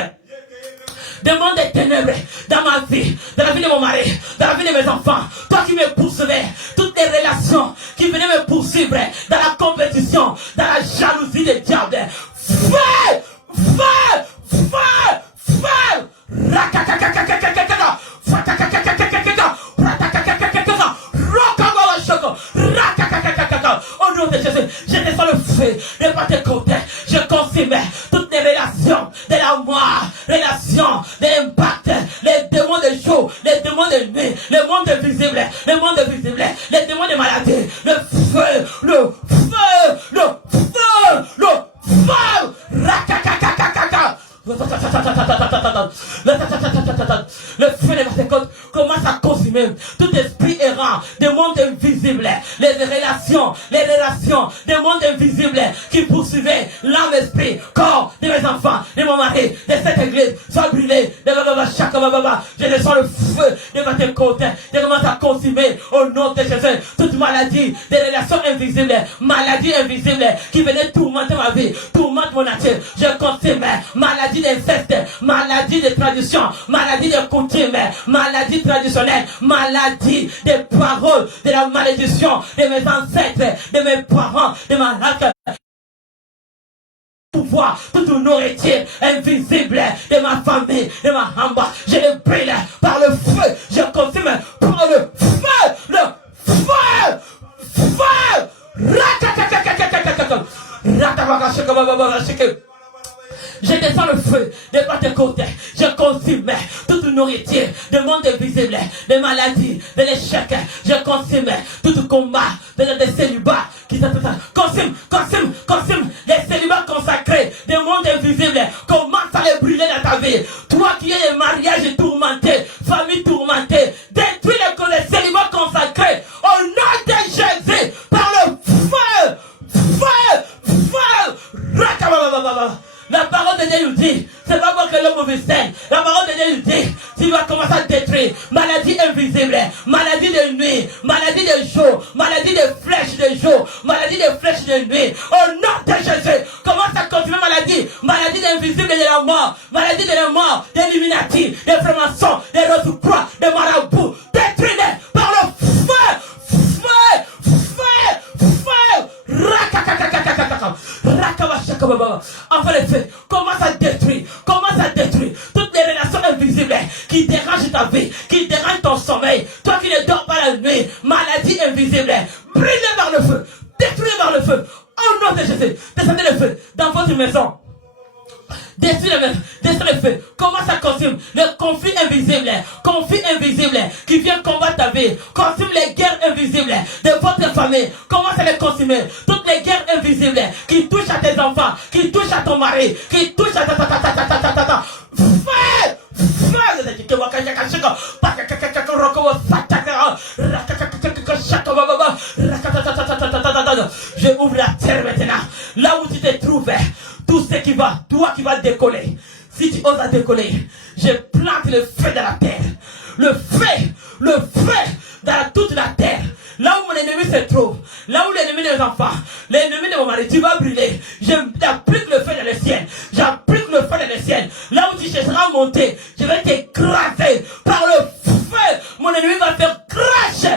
Des mondes des ténèbres dans ma vie, dans la vie de mon mari, dans la vie de mes enfants. Toi qui me poursuivais, toutes les relations qui venaient me poursuivre dans la compétition, dans la jalousie des diables. Feu! Feu! Feu! Feu! Rakakakakakakakaka! Fatakakakakakakaka! Ratakakakakakaka! Rokagawashoko! Rakakakakakaka! Au nom de Jésus, je descends le feu de par tes côtés. Je consume toutes les relations de la mort, relations d'impact, les démons de jour, les démons de nuit, les mondes invisibles, les mondes invisibles, les démons de maladie, le feu, le feu, le feu, le feu, rakakakakakaka. Le feu de Pentecôte commence à consumer tout esprit errant des mondes invisibles, les relations des mondes invisibles qui poursuivaient l'âme, esprit, corps de mes enfants, de mon mari, de cette église, soit brûlé, je descends le feu de Pentecôte, je commence à consumer au nom de Jésus toute maladie, des relations invisibles, maladies invisibles qui venaient tourmenter ma vie, tourmenter mon nature, je consume maladie d'inceste, maladie de tradition, maladie de coutume, maladie traditionnelle, maladie des paroles, de la malédiction de mes ancêtres, de mes parents, de ma race. Pouvoir, toute nourriture invisible de ma famille, de ma hamba, je le brûle par le feu, je consume par le feu, le feu, feu, je descends le feu de par tes côtés. Je consume toute nourriture de monde invisible, de maladies, de l'échec. Je consume tout combat de célibats qui consume les célibats consacrés, des mondes invisibles. Commence à les brûler dans ta vie. Toi qui es les mariages tourmentés, famille tourmentée, détruis les célibats consacrés au nom de Jésus par le feu, feu, feu. La parole de Dieu nous dit, c'est pas moi que l'homme mauvais sait. La parole de Dieu nous dit, tu vas commencer à détruire maladie invisible, maladie de nuit, maladie de jour, maladie de flèches de jour, maladie de flèches de nuit. Au nom de Jésus, commence à continuer maladie d'invisible de la mort, maladie de la mort, d'illuminati, de francs-maçons, de rose-croix, de marabouts. Détruis-les par le feu, feu, feu, feu. Enfin le feu, commence à détruire toutes les relations invisibles qui dérangent ta vie, qui dérangent ton sommeil. Toi qui ne dors pas la nuit, maladie invisible, brûlez par le feu, détruisez par le feu. Au nom de Jésus, descendez le feu dans votre maison. Détruis le feu, commence à consumer le conflit invisible qui vient combattre ta vie. Consume les guerres invisibles de votre famille. Commence à les consumer. Toutes les guerres invisibles qui touchent à tes enfants, qui touchent à ton mari, qui touchent à ta je ouvre la terre maintenant. Là où tu te trouves, tout ce qui va, toi qui vas décoller. Si tu oses à décoller, je plante le feu dans la terre. Le feu dans toute la terre. Là où mon ennemi se trouve, là où l'ennemi des enfants, l'ennemi de mon mari, tu vas brûler. J'applique le feu dans le ciel. J'applique le feu dans le ciel. Là où tu chercheras à monter, je vais t'écraser par le feu. Mon ennemi va faire crash.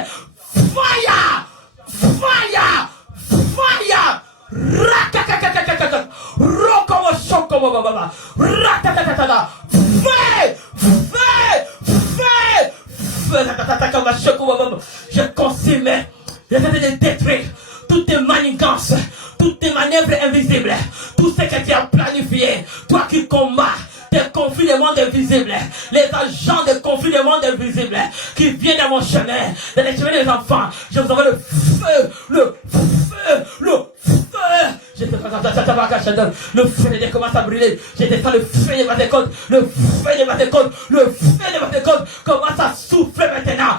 Fire! Fire! Fire! Rakakakakakaka! Rokomo shokomo baba! Ratatatata! Feu! Feu! Feu! Je consume, j'essaie de détruire toutes tes manigances, toutes tes manœuvres invisibles, tout ce que tu as planifié, toi qui combats des conflits des mondes invisibles, les agents des conflits des mondes invisibles qui viennent dans mon chemin, dans les chemins des enfants, je vous envoie le feu, le feu, le feu. Le feu de commence à brûler. Je descends le feu de Pentecôte. Le feu de Pentecôte. Le feu de Pentecôte commence à souffler maintenant.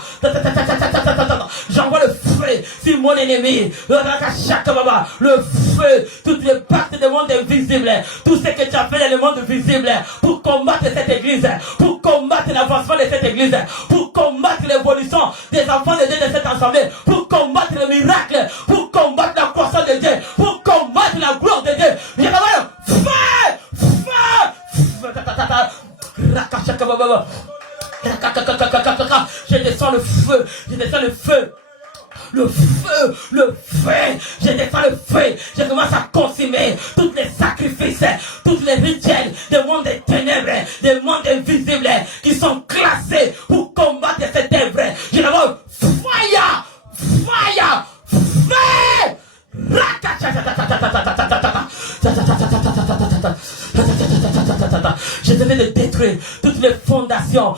J'envoie le feu sur mon ennemi. Le feu, toutes les parties du monde invisible, tout ce que tu as fait dans le monde visible pour combattre cette église, pour combattre l'avancement de cette église, pour combattre l'évolution des enfants de Dieu de cette assemblée, pour combattre le miracle, pour combattre la croissance de Dieu, pour combattre la gloire de Dieu. Je vais avoir le feu, je descends le feu, je descends le feu. Le feu, le feu, je descends le feu, je commence à consumer tous les sacrifices, tous les rituels des mondes des ténèbres, des mondes invisibles qui sont classés pour combattre cette œuvre. Je demande fire, fire, feu. Je devais de détruire toutes les fondations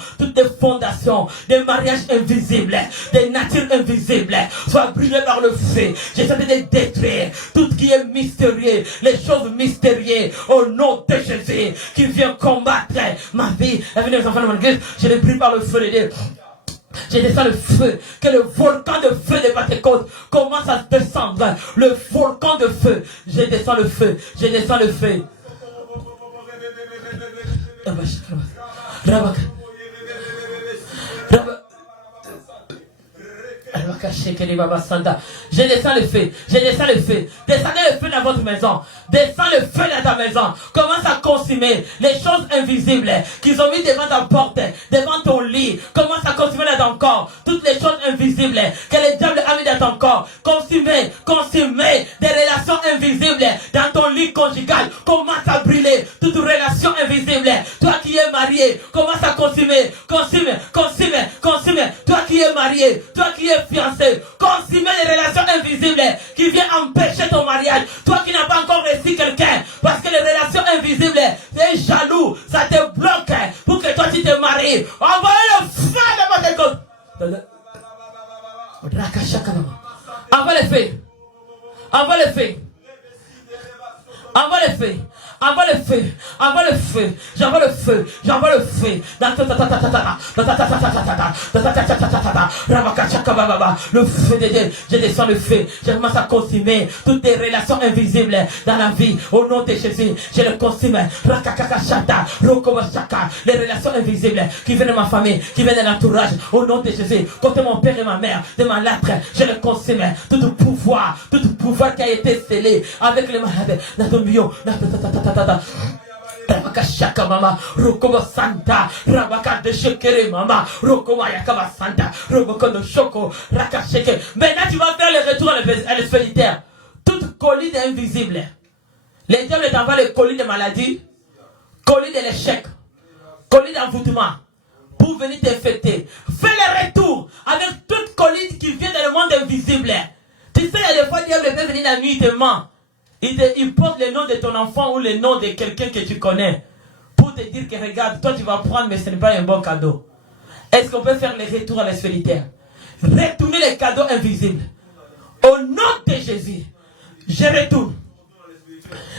des mariages invisibles, des natures invisibles, soit brûlées par le feu. Je devais de détruire tout ce qui est mystérieux, les choses mystérieuses, au nom de Jésus, qui vient combattre ma vie. Venez les enfants de mon église, je les brûle par le feu de Dieu. Je descends le feu, que le volcan de feu de Pentecôte commence à descendre. Le volcan de feu, je descends le feu, je descends le feu. Je descends le feu, je descends le feu. Descendez le feu dans votre maison. Descends le feu dans ta maison. Commence à consumer les choses invisibles qu'ils ont mis devant ta porte, devant ton lit. Commence à consumer dans ton corps toutes les choses invisibles que le diable a mis dans ton corps. Consumer des relations invisibles dans ton lit conjugal. Commence à brûler toute relation invisible. Toi qui es marié, commence à consumer. Toi qui es marié, toi qui es fiancé, consumer les relations invisibles qui viennent empêcher ton mariage. Toi qui n'as pas encore réussi quelqu'un, parce que les relations invisibles, c'est jaloux, ça te bloque pour que toi tu te maries. Envoyez le feu de votre côté. Envoie le feu. Envoie le feu. Envoie le feu. Envoie le feu, envoie le feu, j'envoie le feu, j'envoie le feu. Le feu de Dieu, je descends le feu, je commence à consumer toutes les relations invisibles dans la vie. Au nom de Jésus, je le consume. Les relations invisibles qui viennent de ma famille, qui viennent de l'entourage. Au nom de Jésus, contre mon père et ma mère, de ma lettre, je le consume. Tout pouvoir qui a été scellé avec les malades dans ton bio. Rabaka shaka mama, Rokobo Santa, Rabaka de Shekere mama, Rokoma Yakaba Santa, Roboko no Shoko, Raka Sheke. Maintenant tu vas faire le retour à l'espéritaire. Toute colis invisible. Les diables t'envoient les colis de maladie, colis de l'échec, colis d'envoûtement, pour venir t'infecter. Fais le retour avec toute colis qui vient dans le monde invisible. Tu sais, il y a des fois, le diable peut venir la nuit, il te ment. Il porte le nom de ton enfant ou le nom de quelqu'un que tu connais pour te dire que regarde, toi tu vas prendre, mais ce n'est pas un bon cadeau. Est-ce qu'on peut faire le retour à l'espéritaire? Retourner les cadeaux invisibles. Au nom de Jésus, je retourne.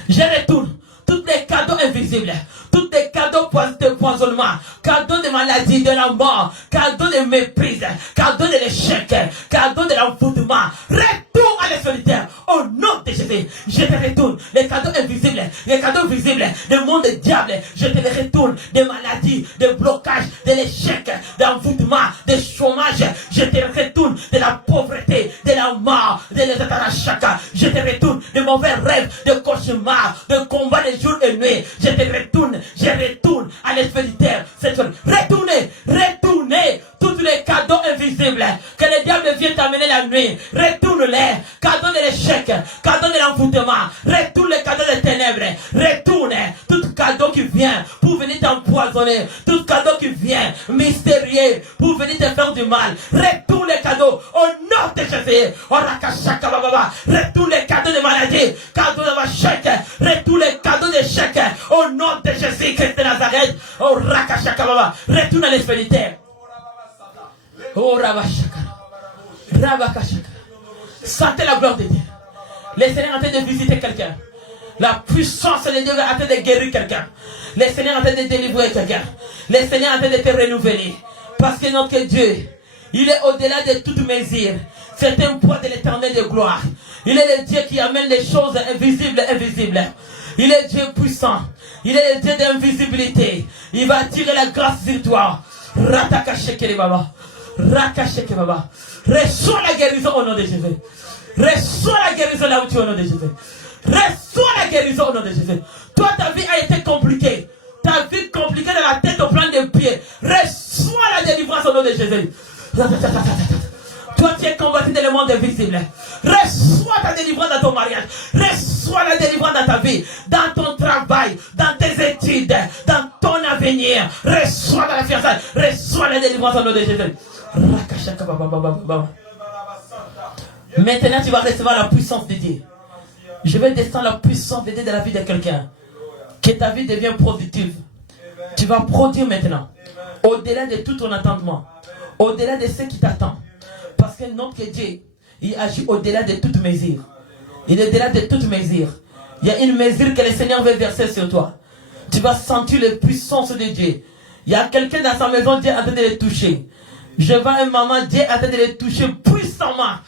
Je retourne tous les cadeaux invisibles, tous les cadeaux de poisonnement, cadeaux de maladie, de la mort, cadeaux de méprise, cadeaux de l'échec, cadeaux de l'envoûtement. Retour à l'espéritaire. Au nom de Jésus, je te retourne les cadeaux invisibles, les cadeaux visibles du monde diable. Je te les retourne des maladies, des blocages, de l'échec, d'envoûtement, des chômages. Je te retourne de la pauvreté, de la mort, de l'état. Je te retourne de mauvais rêves, de cauchemars, de combats de jour et nuit. Je retourne à l'espéritaire. Retournez tous les cadeaux invisibles que le diable vient t'amener la nuit. Retourne-les. Cadeaux de l'échec, cadeaux de l'envoûtement. Retourne les cadeaux des ténèbres. Retourne tout cadeau qui vient pour venir t'empoisonner, tout cadeau qui vient mystérieux pour venir te faire du mal, retourne les cadeaux au nom de Jésus. Retourne les cadeaux de maladie, cadeaux de chèque, retourne les cadeaux de chèque au nom de Jésus Christ de Nazareth. Oh Rakashakababa, retourne à l'espérité. Oh Rabashaka, Rabakashaka. Sentez la gloire de Dieu. Le Seigneur est en train de visiter quelqu'un. La puissance de Dieu est en train de guérir quelqu'un. Le Seigneur est en train de délivrer quelqu'un. Le Seigneur est en train de te renouveler. Parce que notre Dieu, il est au-delà de toute mesure. C'est un poids de l'éternel de gloire. Il est le Dieu qui amène les choses invisibles. Il est Dieu puissant. Il est le Dieu d'invisibilité. Il va attirer la grâce sur toi. Ratakashekele Baba. Rakasheke Baba. Reçois la guérison au nom de Jésus. Reçois la guérison là où tu es au nom de Jésus. Reçois la guérison au nom de Jésus. Toi, ta vie a été compliquée. Ta vie compliquée de la tête au plan des pieds. Reçois la délivrance au nom de Jésus. Toi, tu es combattu dans le monde invisible. Reçois ta délivrance dans ton mariage. Reçois la délivrance dans ta vie, dans ton travail, dans tes études, dans ton avenir. Reçois dans la fiançailles. Reçois la délivrance au nom de Jésus. Maintenant, tu vas recevoir la puissance de Dieu. Je vais descendre la puissance de Dieu dans la vie de quelqu'un. Que ta vie devienne productive. Tu vas produire maintenant. Au-delà de tout ton attendement. Au-delà de ce qui t'attend. Parce que notre Dieu, il agit au-delà de toute mesure. Il est au-delà de toute mesure. Il y a une mesure que le Seigneur veut verser sur toi. Tu vas sentir la puissance de Dieu. Il y a quelqu'un dans sa maison, Dieu est en train de le toucher. Je vois un maman, Dieu est en train de le toucher puissamment.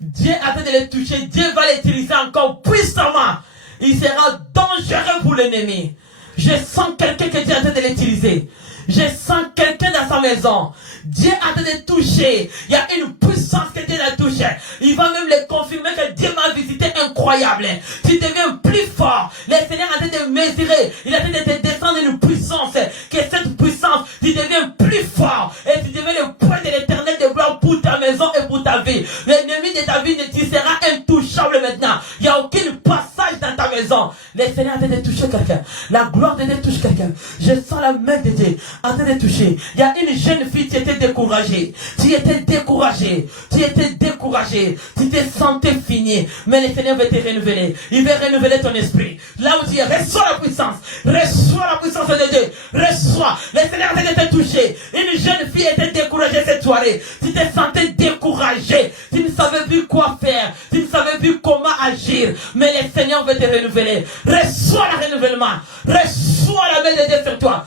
Dieu est en train de le toucher. Dieu va l'utiliser encore puissamment. Il sera dangereux pour l'ennemi. Je sens quelqu'un que Dieu est en train de l'utiliser. Je sens quelqu'un dans sa maison. Dieu est en train de toucher. Il y a une puissance que Dieu l'a touché. Il va même le confirmer que Dieu m'a visité incroyable. Tu deviens plus fort. Le Seigneur est en train de mesurer. Il est en train de te descendre une puissance. Que cette puissance, tu deviens plus fort. Et tu deviens le point de l'éternel de gloire pour ta maison et pour ta vie. L'ennemi de ta vie, tu seras intouchable maintenant. Il n'y a aucun passage dans ta maison. Le Seigneur est en train de toucher quelqu'un. La gloire de Dieu touche quelqu'un. Je sens la main de Dieu en train de toucher. Il y a une jeune fille qui était découragée. Tu étais découragé. Tu étais découragé. Tu te sentais fini. Mais le Seigneur veut te renouveler. Il veut renouveler ton esprit. Là où tu es, reçois la puissance. Reçois la puissance de Dieu. Reçois. Le Seigneur a été touché. Une jeune fille était découragée cette soirée. Tu te sentais découragé. Tu ne savais plus quoi faire. Tu ne savais plus comment agir. Mais le Seigneur veut te renouveler. Reçois le renouvellement. Reçois la main de Dieu sur toi.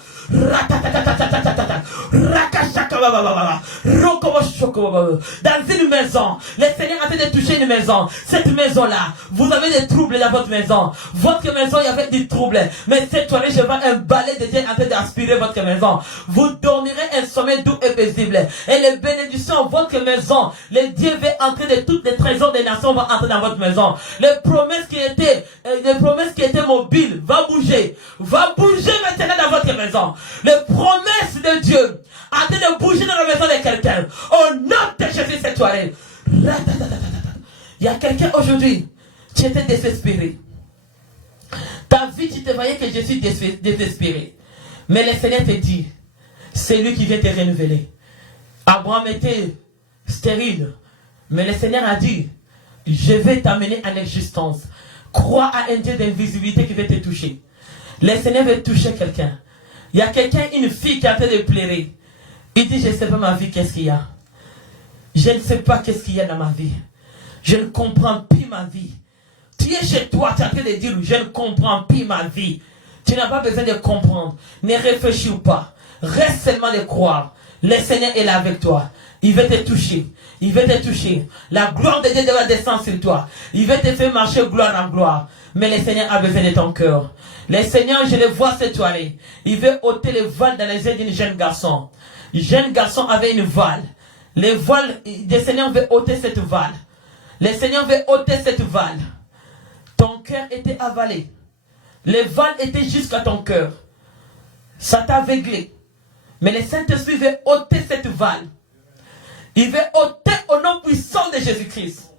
Dans une maison, le Seigneur a fait de toucher une maison. Cette maison-là, vous avez des troubles dans votre maison. Votre maison, il y avait des troubles. Mais cette soirée, je vois un balai de Dieu en train d'aspirer votre maison. Vous dormirez un sommeil doux et paisible. Et les bénédictions de votre maison, le Dieu va entrer de toutes les trésors des nations, vont entrer dans votre maison. Les promesses qui étaient mobiles, va bouger maintenant dans votre maison. Les promesses de Dieu en train de bouger dans la maison de quelqu'un. Au nom de Jésus cette soirée. Il y a quelqu'un aujourd'hui, tu étais désespéré. Ta vie, tu te voyais que je suis désespéré. Mais le Seigneur te dit, c'est lui qui vient te renouveler. Abraham était stérile. Mais le Seigneur a dit, je vais t'amener en existence. Crois à un Dieu d'invisibilité qui veut te toucher. Le Seigneur veut toucher quelqu'un. Il y a quelqu'un, une fille qui est en train de pleurer. Il dit, je ne sais pas ma vie, qu'est-ce qu'il y a. Je ne sais pas qu'est-ce qu'il y a dans ma vie. Je ne comprends plus ma vie. Tu es chez toi, tu es en train de dire, je ne comprends plus ma vie. Tu n'as pas besoin de comprendre. Ne réfléchis pas. Reste seulement de croire. Le Seigneur est là avec toi. Il veut te toucher. Il veut te toucher. La gloire de Dieu va descendre sur toi. Il veut te faire marcher gloire en gloire. Mais le Seigneur a besoin de ton cœur. Le Seigneur, je le vois cette soirée. Il veut ôter le voile dans les yeux d'un jeune garçon. Le jeune garçon avait une voile. Le Seigneur veut ôter cette voile. Le Seigneur veut ôter cette voile. Ton cœur était avalé. Le voile était jusqu'à ton cœur. Ça t'a aveuglé. Mais le Saint-Esprit veut ôter cette voile. Il veut ôter au nom puissant de Jésus-Christ.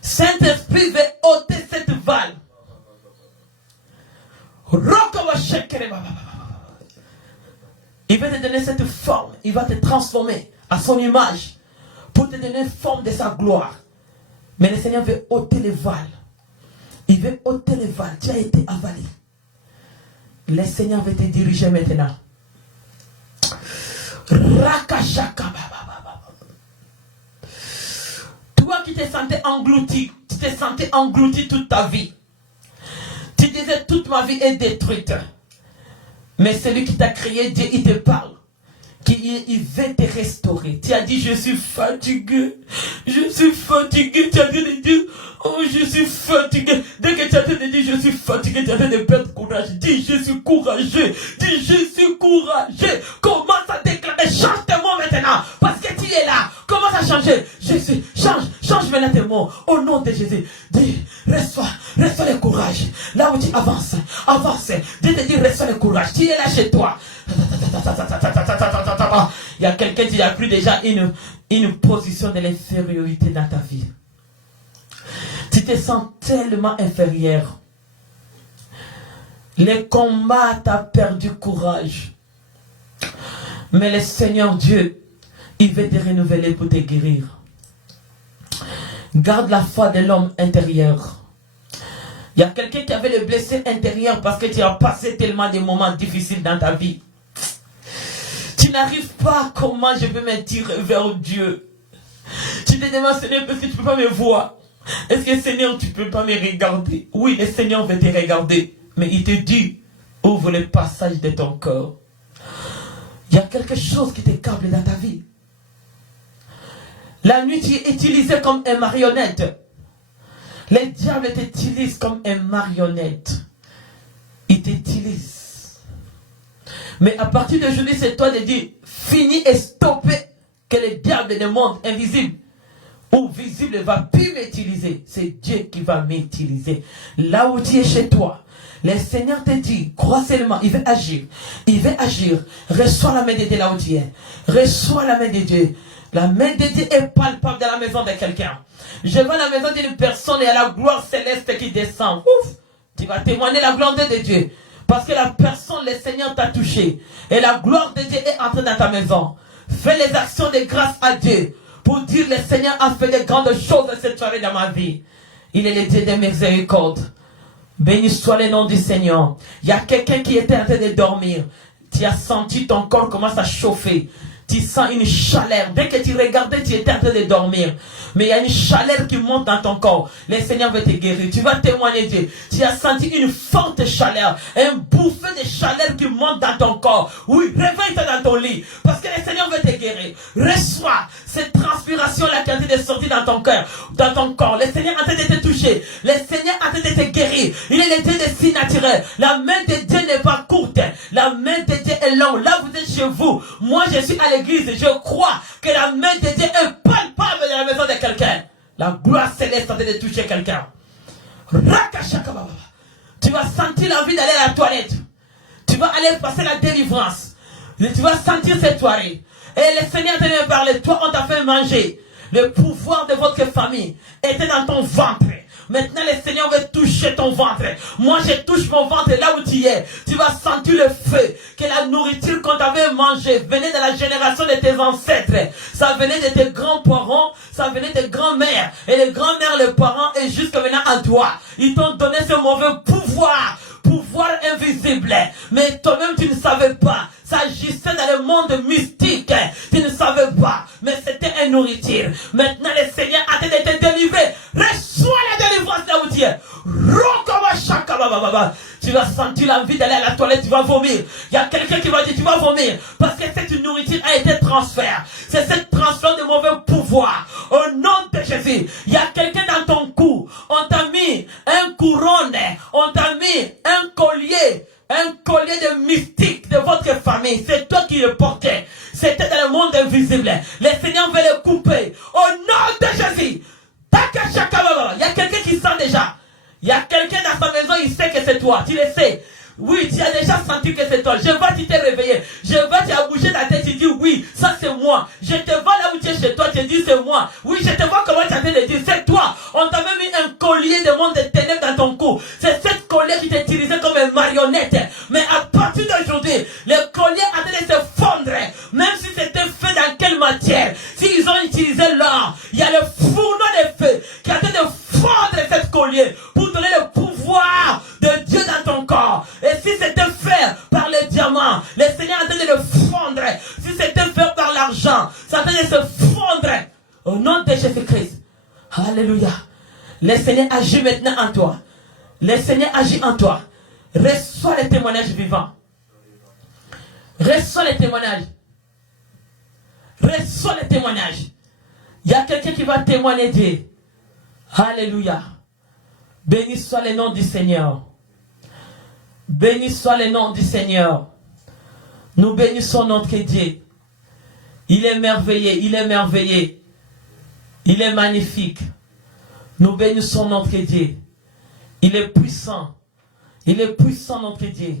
Saint-Esprit veut ôter cette voile. Il va te donner cette forme. Il va te transformer à son image pour te donner forme de sa gloire. Mais le Seigneur veut ôter les voiles. Il veut ôter les voiles. Tu as été avalé. Le Seigneur veut te diriger maintenant. Toi qui te sentais englouti, tu te sentais englouti toute ta vie. Tu disais toute ma vie est détruite. Mais celui qui t'a créé, Dieu, il te parle. Il veut te restaurer. Tu as dit, je suis fatigué. Je suis fatigué. Tu as dit de dire, oh, je suis fatigué. Dès que tu as dit de dire, je suis fatigué, tu as dit de perdre courage. Dis, je suis courageux. Dis, je suis courageux. Commence à déclarer, change tes mots maintenant. Parce que tu es là. Commence à changer. Change maintenant tes mots. Au nom de Jésus. Dis, reçois le courage. Là où tu avances. Dis, reçois le courage. Tu es là chez toi. Il y a quelqu'un qui a pris déjà une position de l'infériorité dans ta vie. Tu te sens tellement inférieur. Le combat t'a perdu courage. Mais le Seigneur Dieu, il veut te renouveler pour te guérir. Garde la foi de l'homme intérieur. Il y a quelqu'un qui avait le blessé intérieur parce que tu as passé tellement de moments difficiles dans ta vie. Tu n'arrives pas comment je peux me tirer vers Dieu. Tu te demandes, Seigneur, parce que tu ne peux pas me voir. Est-ce que, Seigneur, tu ne peux pas me regarder? Oui, le Seigneur veut te regarder. Mais il te dit, ouvre le passage de ton corps. Il y a quelque chose qui te câble dans ta vie. La nuit, tu es utilisé comme une marionnette. Le diable t'utilise comme une marionnette. Il t'utilise. Mais à partir d'aujourd'hui, c'est toi de dire, fini et stopper que le diable du monde invisible ou visible ne va plus m'utiliser. C'est Dieu qui va m'utiliser. Là où tu es chez toi, le Seigneur te dit, crois seulement, il veut agir. Il veut agir. Reçois la main de Dieu là où tu es. Reçois la main de Dieu. La main de Dieu est palpable dans la maison de quelqu'un. Je vois la maison d'une personne et il y a la gloire céleste qui descend. Ouf! Tu vas témoigner la gloire de Dieu. Parce que la personne, le Seigneur t'a touché. Et la gloire de Dieu est entrée dans ta maison. Fais les actions de grâce à Dieu. Pour dire, le Seigneur a fait de grandes choses cette soirée dans ma vie. Il est le Dieu de miséricorde. Béni soit le nom du Seigneur. Il y a quelqu'un qui était en train de dormir. Tu as senti ton corps commence à chauffer. Tu sens une chaleur. Dès que tu regardais, tu étais en train de dormir. Mais il y a une chaleur qui monte dans ton corps. Le Seigneur veut te guérir. Tu vas témoigner Dieu. Tu as senti une forte chaleur. Un bouffée de chaleur qui monte dans ton corps. Oui, réveille-toi dans ton lit. Parce que le Seigneur veut te guérir. Reçois cette transpiration-là qui est en train de sortir dans ton cœur, dans ton corps. Le Seigneur est en train de te toucher. Le Seigneur est en train de te guérir. Il est le Dieu de si naturel. La main de Dieu n'est pas courte. La main de Dieu est longue. Là, vous êtes chez vous. Moi, je suis à l'église. Je crois que la main de Dieu est palpable dans la maison de quelqu'un. La gloire céleste est en train de toucher quelqu'un. Tu vas sentir l'envie d'aller à la toilette. Tu vas aller passer la délivrance. Tu vas sentir cette soirée. Et le Seigneur te vient parler. Toi, on t'a fait manger. Le pouvoir de votre famille était dans ton ventre. Maintenant, le Seigneur veut toucher ton ventre. Moi, je touche mon ventre là où tu es. Tu vas sentir le feu. Que la nourriture qu'on t'avait mangée venait de la génération de tes ancêtres. Ça venait de tes grands-parents. Ça venait des grands-mères. Et les grands-mères, les parents, et jusqu'à maintenant à toi. Ils t'ont donné ce mauvais pouvoir. Pouvoir invisible. Mais toi-même, tu ne savais pas. Ça agissait dans le monde mystique. Tu ne savais pas. Mais c'était une nourriture. Maintenant, le Seigneur a été de te délivrer. Reçois la délivrance là où tu es. Tu vas sentir l'envie d'aller à la toilette, tu vas vomir. Il y a quelqu'un qui va dire tu vas vomir. Parce que cette nourriture a été transférée. C'est cette transfert de mauvais pouvoir. Au nom de Jésus. Il y a quelqu'un dans ton cou. On t'a mis un couronne. On t'a mis un collier de mystique de votre famille. C'est toi qui le portais. C'était dans le monde invisible. Le Seigneur veut le couper. Au nom de Jésus. Il y a quelqu'un qui sent déjà. Il y a quelqu'un dans sa maison, il sait que c'est toi. Tu le sais. Oui, tu as déjà senti que c'est toi. Je vois, tu t'es réveillé. Je vois, tu as bougé ta tête. Tu dis oui, ça c'est moi. Je te vois là où tu es chez toi. Tu dis c'est moi. Oui, je te vois comment tu as fait de dire c'est toi. On t'a même mis un collier de monde de ténèbres dans ton cou. C'est cette collier qui t'est utilisé comme une marionnette. Mais à encore, il y a le fourneau de feu qui est en train de fondre cette collier pour donner le pouvoir de Dieu dans ton corps. Et si c'était fait par le diamant, le Seigneur est en train de le fondre. Si c'était fait par l'argent, c'est en train de se fondre. Au nom de Jésus-Christ. Alléluia. Le Seigneur agit maintenant en toi. Le Seigneur agit en toi. Reçois les témoignages vivants. Reçois les témoignages. Reçois les témoignages. Il y a quelqu'un qui va témoigner Dieu. Alléluia. Béni soit le nom du Seigneur. Béni soit le nom du Seigneur. Nous bénissons notre Dieu. Il est merveilleux, il est merveilleux. Il est magnifique. Nous bénissons notre Dieu. Il est puissant. Il est puissant notre Dieu.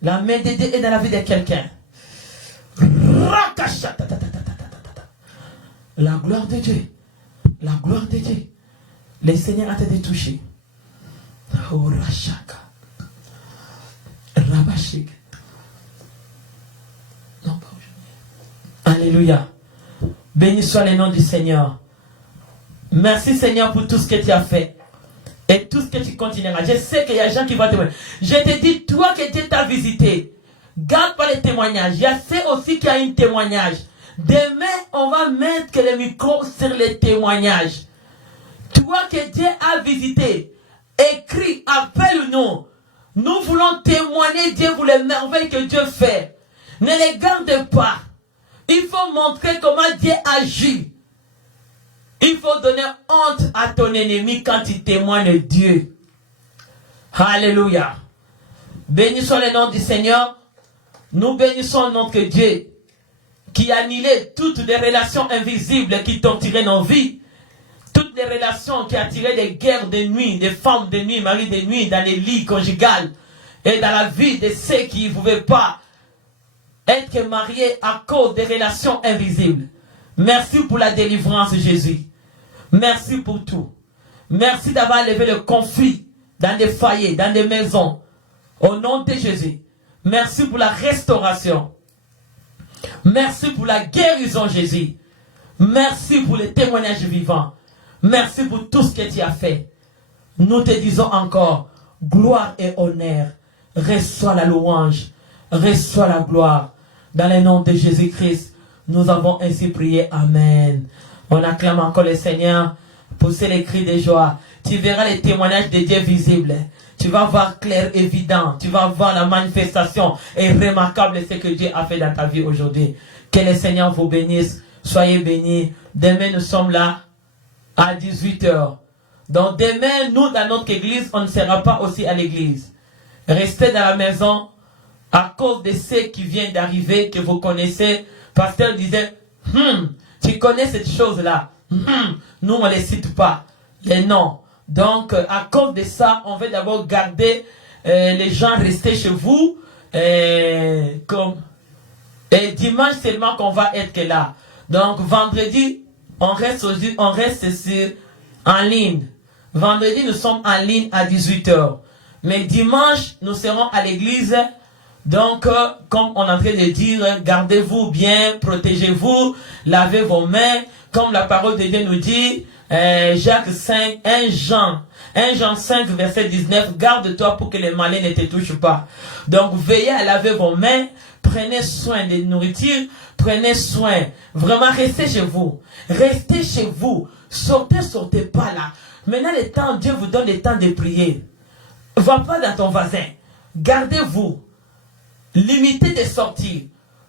La main de Dieu est dans la vie de quelqu'un. La gloire de Dieu. La gloire de Dieu. Le Seigneur a été touché. Oh, Rachaka. Rabashik. Non, pas aujourd'hui. Alléluia. Béni soit le nom du Seigneur. Merci Seigneur pour tout ce que tu as fait. Et tout ce que tu continueras. Je sais qu'il y a des gens qui vont témoigner. Je te dis, toi que Dieu t'a visité, garde pas les témoignages. Je sais aussi qu'il y a un témoignage. Demain, on va mettre le micro sur les témoignages. Toi que Dieu a visité, écris, appelle-nous. Nous voulons témoigner Dieu pour les merveilles que Dieu fait. Ne les garde pas. Il faut montrer comment Dieu agit. Il faut donner honte à ton ennemi quand il témoigne de Dieu. Alléluia. Béni soit le nom du Seigneur. Nous bénissons notre Dieu qui a annulé toutes les relations invisibles qui torturaient nos vies. Toutes les relations qui attiraient des guerres de nuit, des femmes de nuit, maris de nuit, dans les lits conjugales et dans la vie de ceux qui ne pouvaient pas être mariés à cause des relations invisibles. Merci pour la délivrance, Jésus. Merci pour tout. Merci d'avoir levé le conflit dans des foyers, dans des maisons. Au nom de Jésus. Merci pour la restauration. Merci pour la guérison, Jésus. Merci pour les témoignages vivants. Merci pour tout ce que tu as fait. Nous te disons encore, gloire et honneur. Reçois la louange. Reçois la gloire. Dans le nom de Jésus-Christ, nous avons ainsi prié. Amen. On acclame encore le Seigneur. Poussez les cris de joie. Tu verras les témoignages de Dieu visibles. Tu vas voir clair, évident. Tu vas voir la manifestation et remarquable de ce que Dieu a fait dans ta vie aujourd'hui. Que le Seigneur vous bénisse. Soyez bénis. Demain, nous sommes là à 18h. Donc demain, nous, dans notre église, on ne sera pas aussi à l'église. Restez dans la maison à cause de ceux qui viennent d'arriver, que vous connaissez. Pasteur disait, tu connais cette chose-là. Nous, on ne les cite pas. Les noms. Donc, à cause de ça, on veut d'abord garder les gens restés chez vous. Et dimanche seulement qu'on va être là. Donc, vendredi, on reste en ligne. Vendredi, nous sommes en ligne à 18h. Mais dimanche, nous serons à l'église. Donc, comme on est en train de dire, gardez-vous bien, protégez-vous, lavez vos mains. Comme la parole de Dieu nous dit, Jacques 5, 1 Jean 5, verset 19, garde-toi pour que les malins ne te touchent pas. Donc, veillez à laver vos mains, prenez soin des nourritures, prenez soin. Vraiment, restez chez vous. Restez chez vous. Sortez pas là. Maintenant, le temps, Dieu vous donne le temps de prier. Va pas dans ton voisin. Gardez-vous. Limitez de sortir.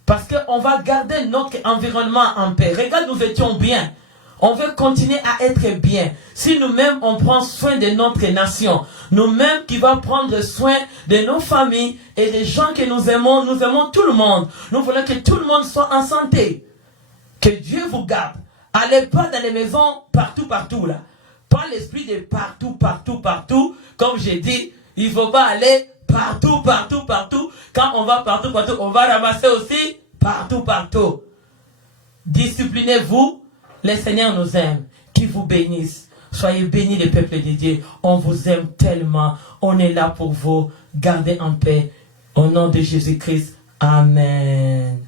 Parce qu'on va garder notre environnement en paix. Regarde, nous étions bien. On veut continuer à être bien. Si nous-mêmes, on prend soin de notre nation, nous-mêmes qui va prendre soin de nos familles et des gens que nous aimons tout le monde. Nous voulons que tout le monde soit en santé. Que Dieu vous garde. Allez pas dans les maisons partout là. Pas l'esprit de partout. Comme j'ai dit, il ne faut pas aller partout. Quand on va partout, on va ramasser aussi partout. Disciplinez-vous. Le Seigneur nous aime. Qu'il vous bénisse. Soyez bénis les peuples de Dieu. On vous aime tellement. On est là pour vous. Gardez en paix. Au nom de Jésus-Christ. Amen.